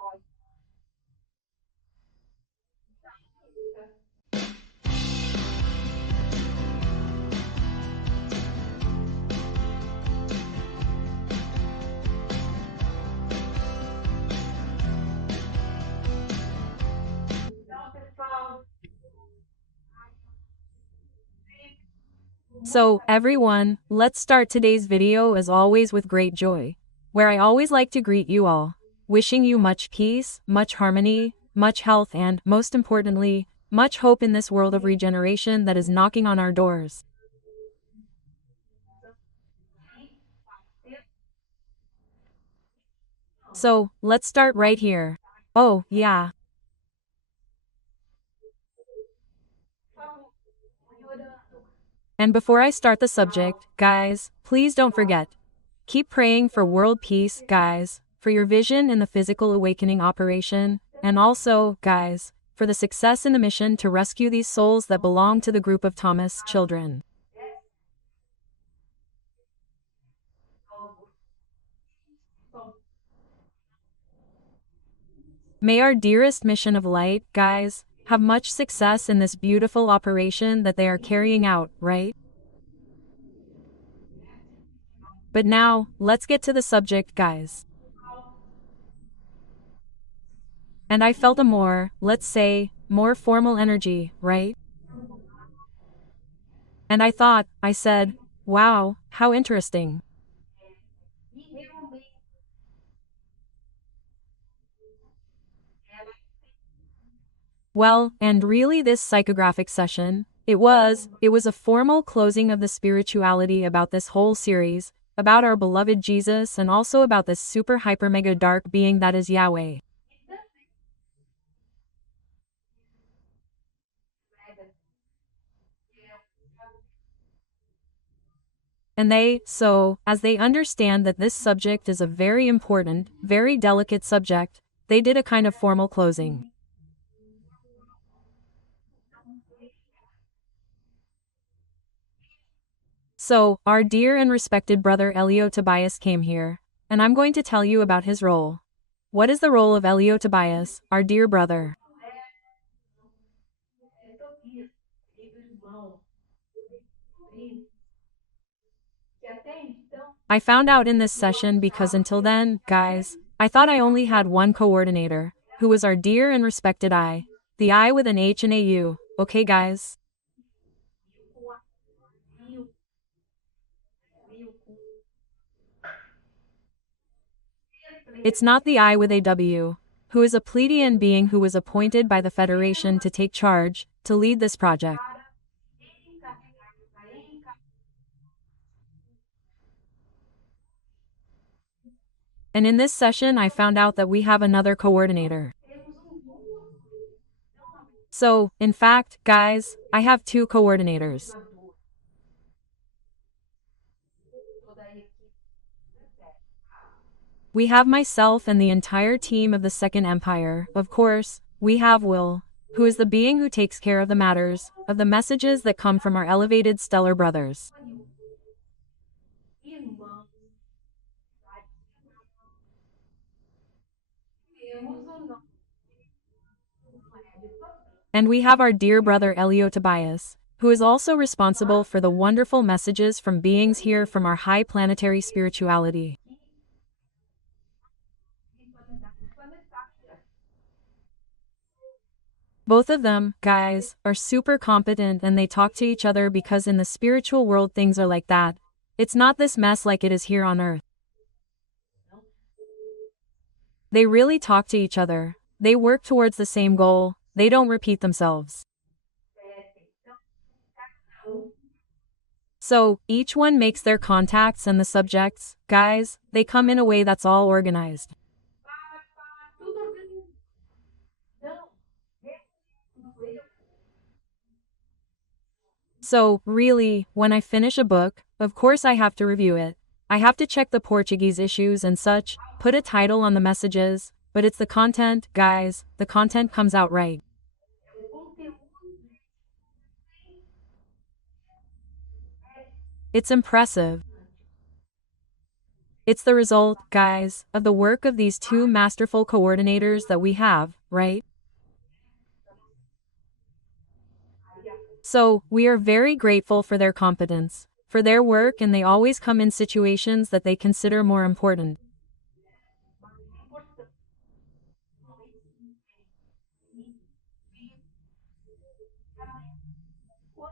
So, everyone, let's start today's video as always with great joy, where I always like to greet you all, wishing you much peace, much harmony, much health and, most importantly, much hope in this world of regeneration that is knocking on our doors. So, let's start right here. Oh, yeah. And before I start the subject, guys, please don't forget. Keep praying for world peace, guys, for your vision in the physical awakening operation, and also, guys, for the success in the mission to rescue these souls that belong to the group of Thomas children. May our dearest mission of light, guys, have much success in this beautiful operation that they are carrying out, right? But now, let's get to the subject, guys. And I felt a more, let's say, more formal energy, right? And I said, wow, how interesting. Well, and really this psychographic session, it was a formal closing of the spirituality about this whole series, about our beloved Jesus and also about this super hyper mega dark being that is Yahweh. And as they understand that this subject is a very important, very delicate subject, they did a kind of formal closing. So, our dear and respected brother Elio Tobias came here, and I'm going to tell you about his role. What is the role of Elio Tobias, our dear brother? I found out in this session because until then, guys, I thought I only had one coordinator, who was our dear and respected I. The I with an H and a U, okay guys? It's not the I with a W, who is a Pleiadian being who was appointed by the Federation to take charge, to lead this project. And in this session I found out that we have another coordinator. So, in fact, guys, I have two coordinators. We have myself and the entire team of the Second Empire. Of course, we have Will, who is the being who takes care of the matters, of the messages that come from our elevated stellar brothers. And we have our dear brother Elio Tobias, who is also responsible for the wonderful messages from beings here from our high planetary spirituality. Both of them, guys, are super competent and they talk to each other because in the spiritual world things are like that. It's not this mess like it is here on Earth. They really talk to each other. They work towards the same goal. They don't repeat themselves. So, each one makes their contacts and the subjects, guys, they come in a way that's all organized. So, really, when I finish a book, of course I have to review it. I have to check the Portuguese issues and such, put a title on the messages, but it's the content, guys, the content comes out right. It's impressive. It's the result, guys, of the work of these two masterful coordinators that we have, right? So, we are very grateful for their competence, for their work, and they always come in situations that they consider more important.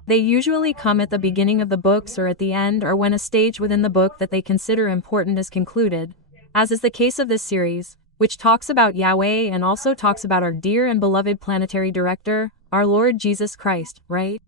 They usually come at the beginning of the books or at the end or when a stage within the book that they consider important is concluded, as is the case of this series, which talks about Yahweh and also talks about our dear and beloved planetary director, our Lord Jesus Christ, right?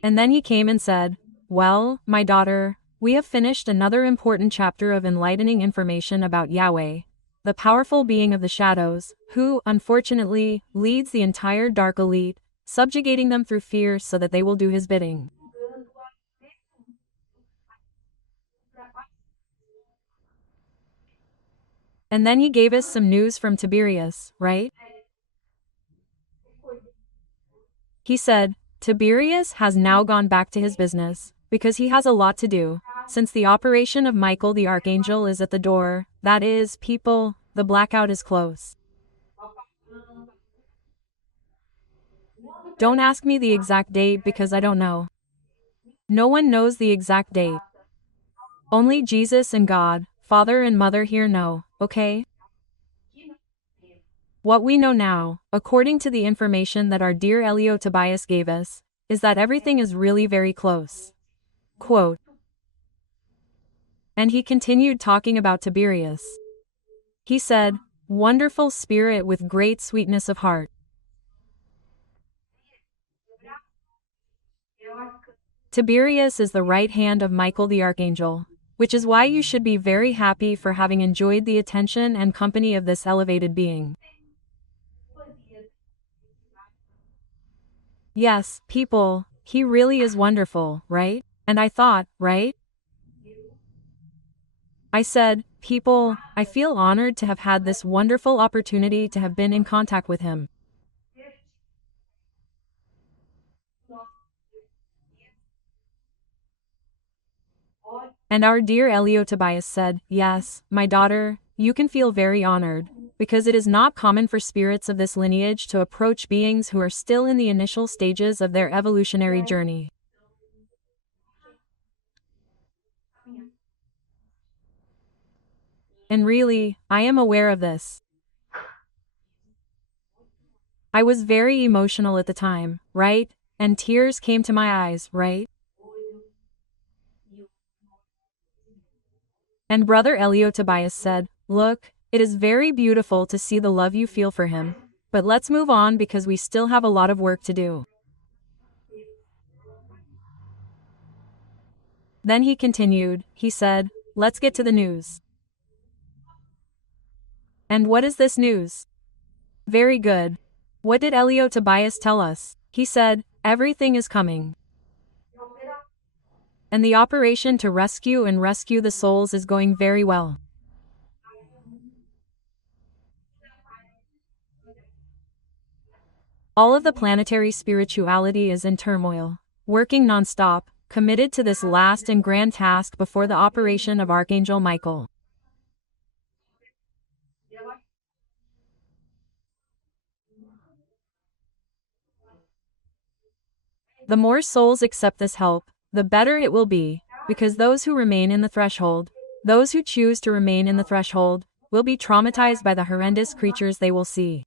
And then he came and said, "Well, my daughter, we have finished another important chapter of enlightening information about Yahweh, the powerful being of the shadows, who, unfortunately, leads the entire dark elite, subjugating them through fear so that they will do his bidding." And then he gave us some news from Tiberius, right? He said, Tiberius has now gone back to his business, because he has a lot to do, since the operation of Michael the Archangel is at the door, that is, people, the blackout is close. Don't ask me the exact date because I don't know. No one knows the exact date. Only Jesus and God, Father and Mother here know, okay? What we know now, according to the information that our dear Elio Tobias gave us, is that everything is really very close. Quote. And he continued talking about Tiberius. He said, "Wonderful spirit with great sweetness of heart." Tiberius is the right hand of Michael the Archangel, which is why you should be very happy for having enjoyed the attention and company of this elevated being. Yes, people, he really is wonderful, right? And I thought, right? I said, people, I feel honored to have had this wonderful opportunity to have been in contact with him. And our dear Elio Tobias said, yes, my daughter, you can feel very honored, because it is not common for spirits of this lineage to approach beings who are still in the initial stages of their evolutionary journey. And really, I am aware of this. I was very emotional at the time, right? And tears came to my eyes, right? And Brother Elio Tobias said, "Look, it is very beautiful to see the love you feel for him, but let's move on because we still have a lot of work to do." Then he continued, he said, "Let's get to the news." And what is this news? Very good. What did Elio Tobias tell us? He said, everything is coming. And the operation to rescue the souls is going very well. All of the planetary spirituality is in turmoil, working non-stop, committed to this last and grand task before the operation of Archangel Michael. The more souls accept this help, the better it will be, because those who remain in the threshold, those who choose to remain in the threshold, will be traumatized by the horrendous creatures they will see.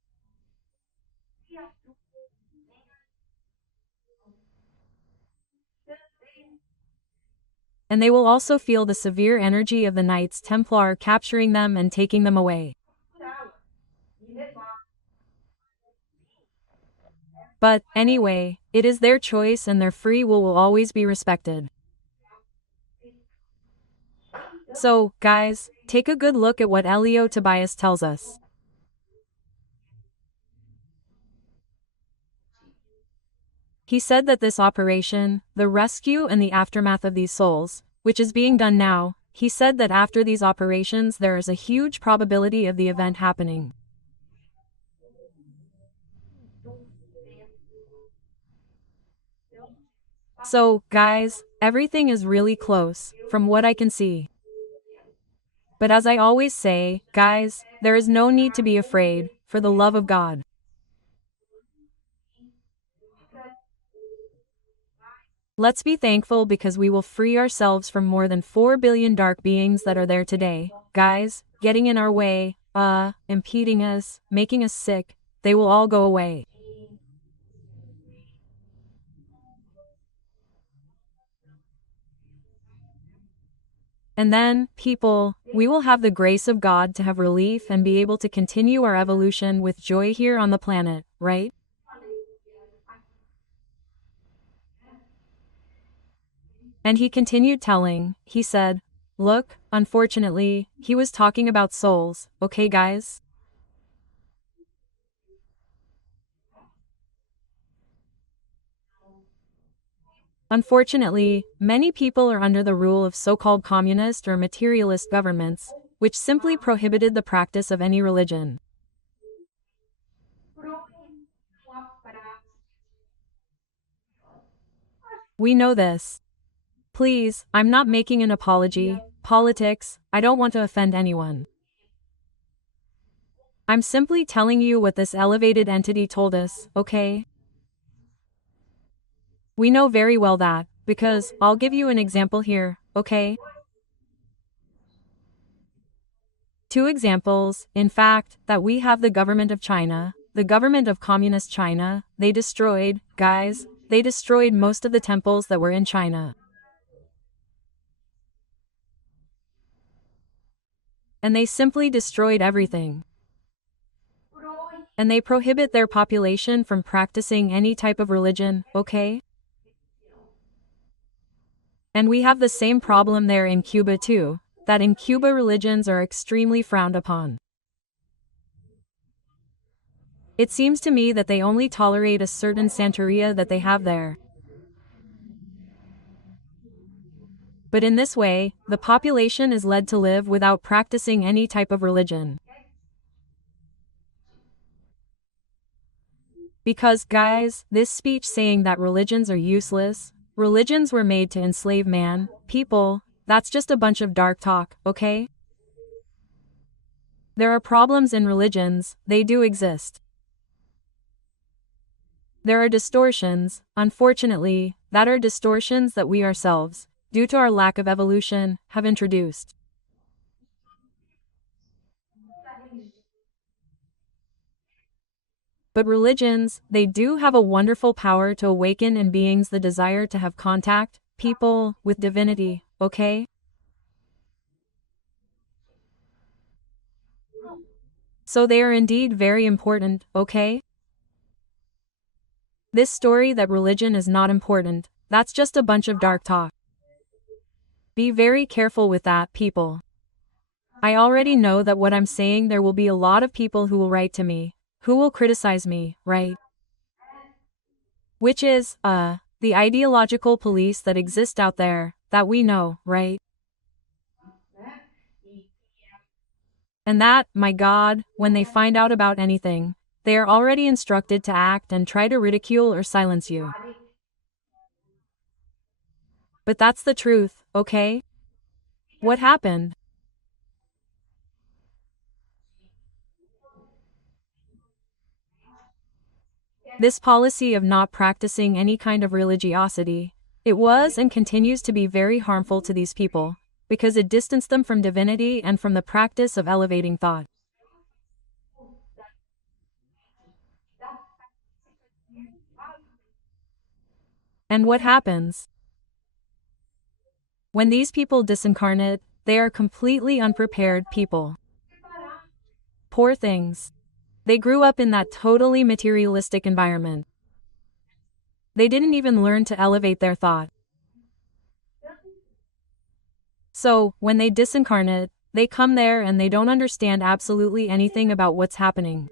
And they will also feel the severe energy of the Knights Templar capturing them and taking them away. But, anyway, it is their choice and their free will always be respected. So, guys, take a good look at what Elio Tobias tells us. He said that this operation, the rescue and the aftermath of these souls, which is being done now, he said that after these operations there is a huge probability of the event happening. So, guys, everything is really close, from what I can see. But as I always say, guys, there is no need to be afraid, for the love of God. Let's be thankful because we will free ourselves from more than 4 billion dark beings that are there today, guys, getting in our way, impeding us, making us sick. They will all go away. And then, people, we will have the grace of God to have relief and be able to continue our evolution with joy here on the planet, right? And he continued telling, he said, look, unfortunately, he was talking about souls, okay guys? Unfortunately, many people are under the rule of so-called communist or materialist governments, which simply prohibited the practice of any religion. We know this. Please, I'm not making an apology, politics, I don't want to offend anyone. I'm simply telling you what this elevated entity told us, okay? We know very well that, because, I'll give you an example here, okay? 2 examples, in fact, that we have the government of China, the government of communist China, they destroyed, guys, they destroyed most of the temples that were in China. And they simply destroyed everything. And they prohibit their population from practicing any type of religion, okay? And we have the same problem there in Cuba too, that in Cuba religions are extremely frowned upon. It seems to me that they only tolerate a certain Santeria that they have there. But in this way, the population is led to live without practicing any type of religion. Because, guys, this speech saying that religions are useless, religions were made to enslave man, people, that's just a bunch of dark talk, okay? There are problems in religions, they do exist. There are distortions, unfortunately, that are distortions that we ourselves, due to our lack of evolution, have introduced. But religions, they do have a wonderful power to awaken in beings the desire to have contact, people, with divinity, okay? So they are indeed very important, okay? This story that religion is not important, that's just a bunch of dark talk. Be very careful with that, people. I already know that what I'm saying there will be a lot of people who will write to me, who will criticize me, right? Which is, the ideological police that exist out there, that we know, right? And that, my God, when they find out about anything, they are already instructed to act and try to ridicule or silence you. But that's the truth, okay? What happened? This policy of not practicing any kind of religiosity, it was and continues to be very harmful to these people, because it distanced them from divinity and from the practice of elevating thought. And what happens? When these people disincarnate, they are completely unprepared people. Poor things. They grew up in that totally materialistic environment. They didn't even learn to elevate their thought. So, when they disincarnate, they come there and they don't understand absolutely anything about what's happening.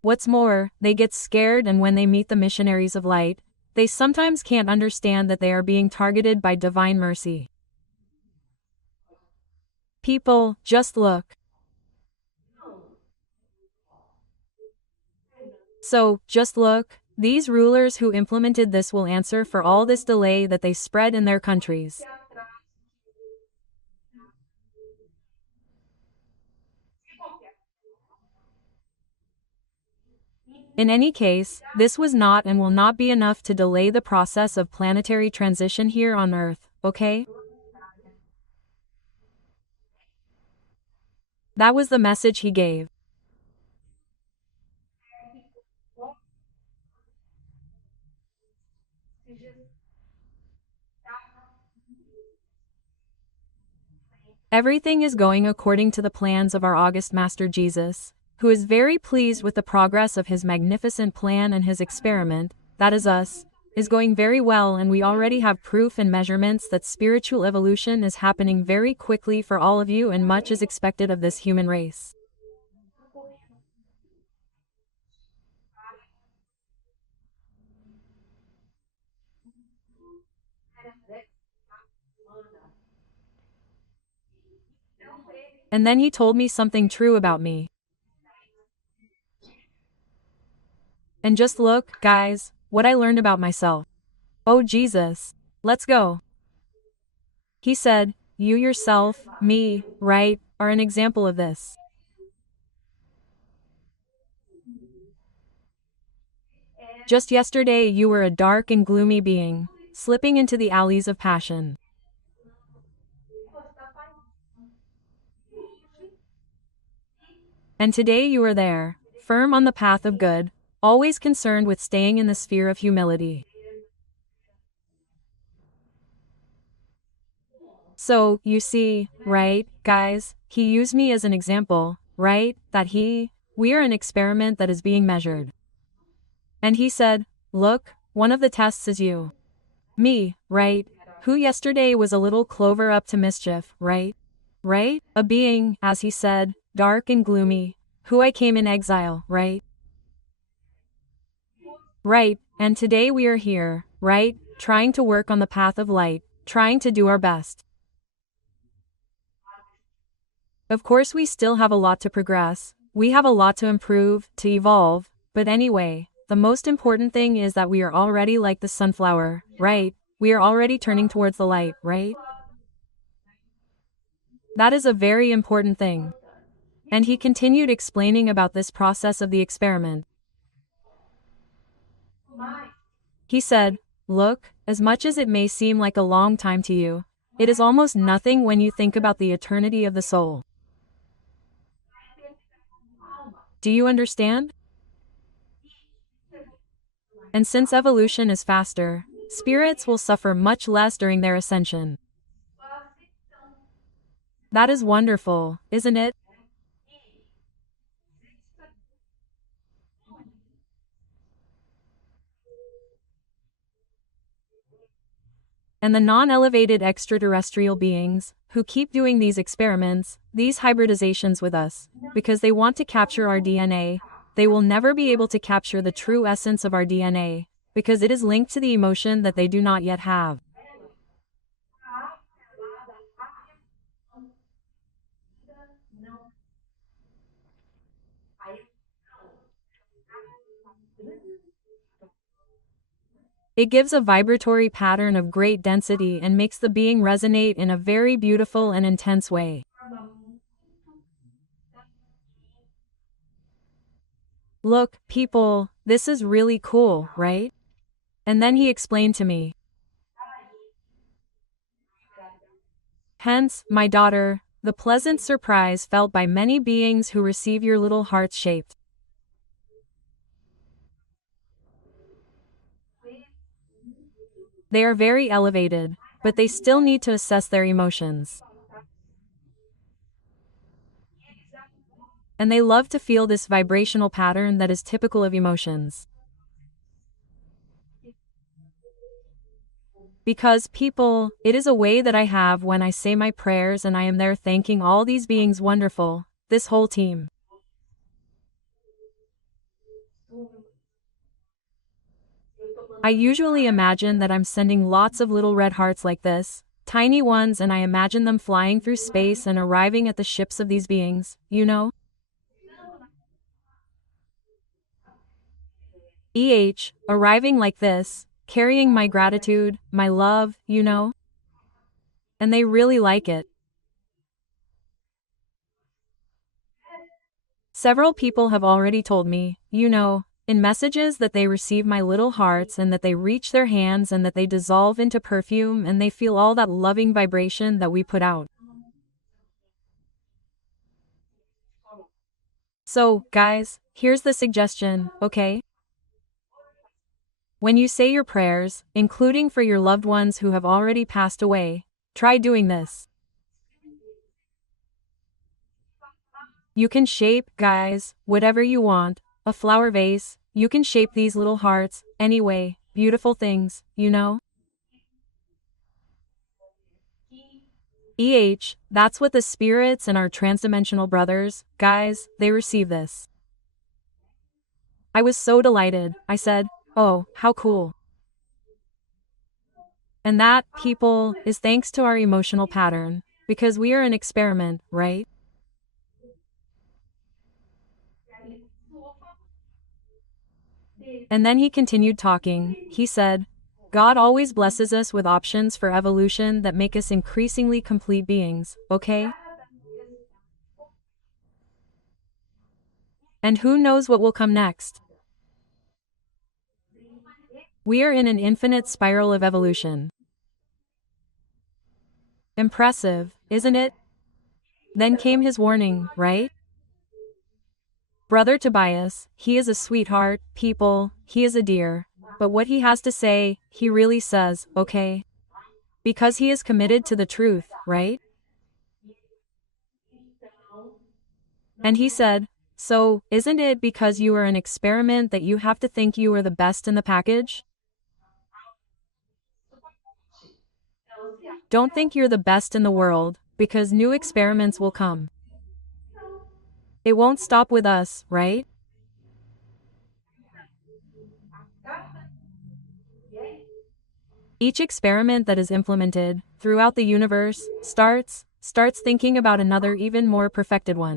What's more, they get scared, and when they meet the missionaries of light, they sometimes can't understand that they are being targeted by divine mercy. People, just look. So, just look, these rulers who implemented this will answer for all this delay that they spread in their countries. In any case, this was not and will not be enough to delay the process of planetary transition here on Earth, okay? That was the message he gave. Everything is going according to the plans of our August Master Jesus, who is very pleased with the progress of his magnificent plan, and his experiment, that is us, is going very well, and we already have proof and measurements that spiritual evolution is happening very quickly for all of you, and much is expected of this human race. And then he told me something true about me. And just look, guys, what I learned about myself. Oh Jesus, let's go. He said, you yourself, me, right, are an example of this. Just yesterday you were a dark and gloomy being, slipping into the alleys of passion. And today you are there, firm on the path of good, always concerned with staying in the sphere of humility. So, you see, right, guys, he used me as an example, right, that we are an experiment that is being measured. And he said, look, one of the tests is you. Me, right, who yesterday was a little clover up to mischief, right? Right? A being, as he said, dark and gloomy, who I came in exile, right? Right, and today we are here, right, trying to work on the path of light, trying to do our best. Of course we still have a lot to progress, we have a lot to improve, to evolve, but anyway, the most important thing is that we are already like the sunflower, right? We are already turning towards the light, right? That is a very important thing. And he continued explaining about this process of the experiment. He said, look, as much as it may seem like a long time to you, it is almost nothing when you think about the eternity of the soul. Do you understand? And since evolution is faster, spirits will suffer much less during their ascension. That is wonderful, isn't it? And the non-elevated extraterrestrial beings, who keep doing these experiments, these hybridizations with us, because they want to capture our DNA, they will never be able to capture the true essence of our DNA, because it is linked to the emotion that they do not yet have. It gives a vibratory pattern of great density and makes the being resonate in a very beautiful and intense way. Look, people, this is really cool, right? And then he explained to me. Hence, my daughter, the pleasant surprise felt by many beings who receive your little hearts shaped. They are very elevated, but they still need to assess their emotions. And they love to feel this vibrational pattern that is typical of emotions. Because, people, it is a way that I have when I say my prayers and I am there thanking all these beings wonderful, this whole team. I usually imagine that I'm sending lots of little red hearts like this, tiny ones, and I imagine them flying through space and arriving at the ships of these beings, you know? Arriving like this, carrying my gratitude, my love, you know? And they really like it. Several people have already told me, you know, in messages that they receive my little hearts and that they reach their hands and that they dissolve into perfume and they feel all that loving vibration that we put out. So, guys, here's the suggestion, okay? When you say your prayers, including for your loved ones who have already passed away, try doing this. You can shape, guys, whatever you want, a flower vase, you can shape these little hearts, anyway, beautiful things, you know? That's what the spirits and our transdimensional brothers, guys, they receive this. I was so delighted, I said, oh, how cool. And that, people, is thanks to our emotional pattern, because we are an experiment, right? And then he continued talking. He said, God always blesses us with options for evolution that make us increasingly complete beings, okay? And who knows what will come next? We are in an infinite spiral of evolution. Impressive, isn't it? Then came his warning, right? Brother Tobias, he is a sweetheart, people, he is a dear. But what he has to say, he really says, okay? Because he is committed to the truth, right? And he said, so, isn't it because you are an experiment that you have to think you are the best in the package? Don't think you're the best in the world, because new experiments will come. It won't stop with us, right? Each experiment that is implemented throughout the universe starts thinking about another even more perfected one.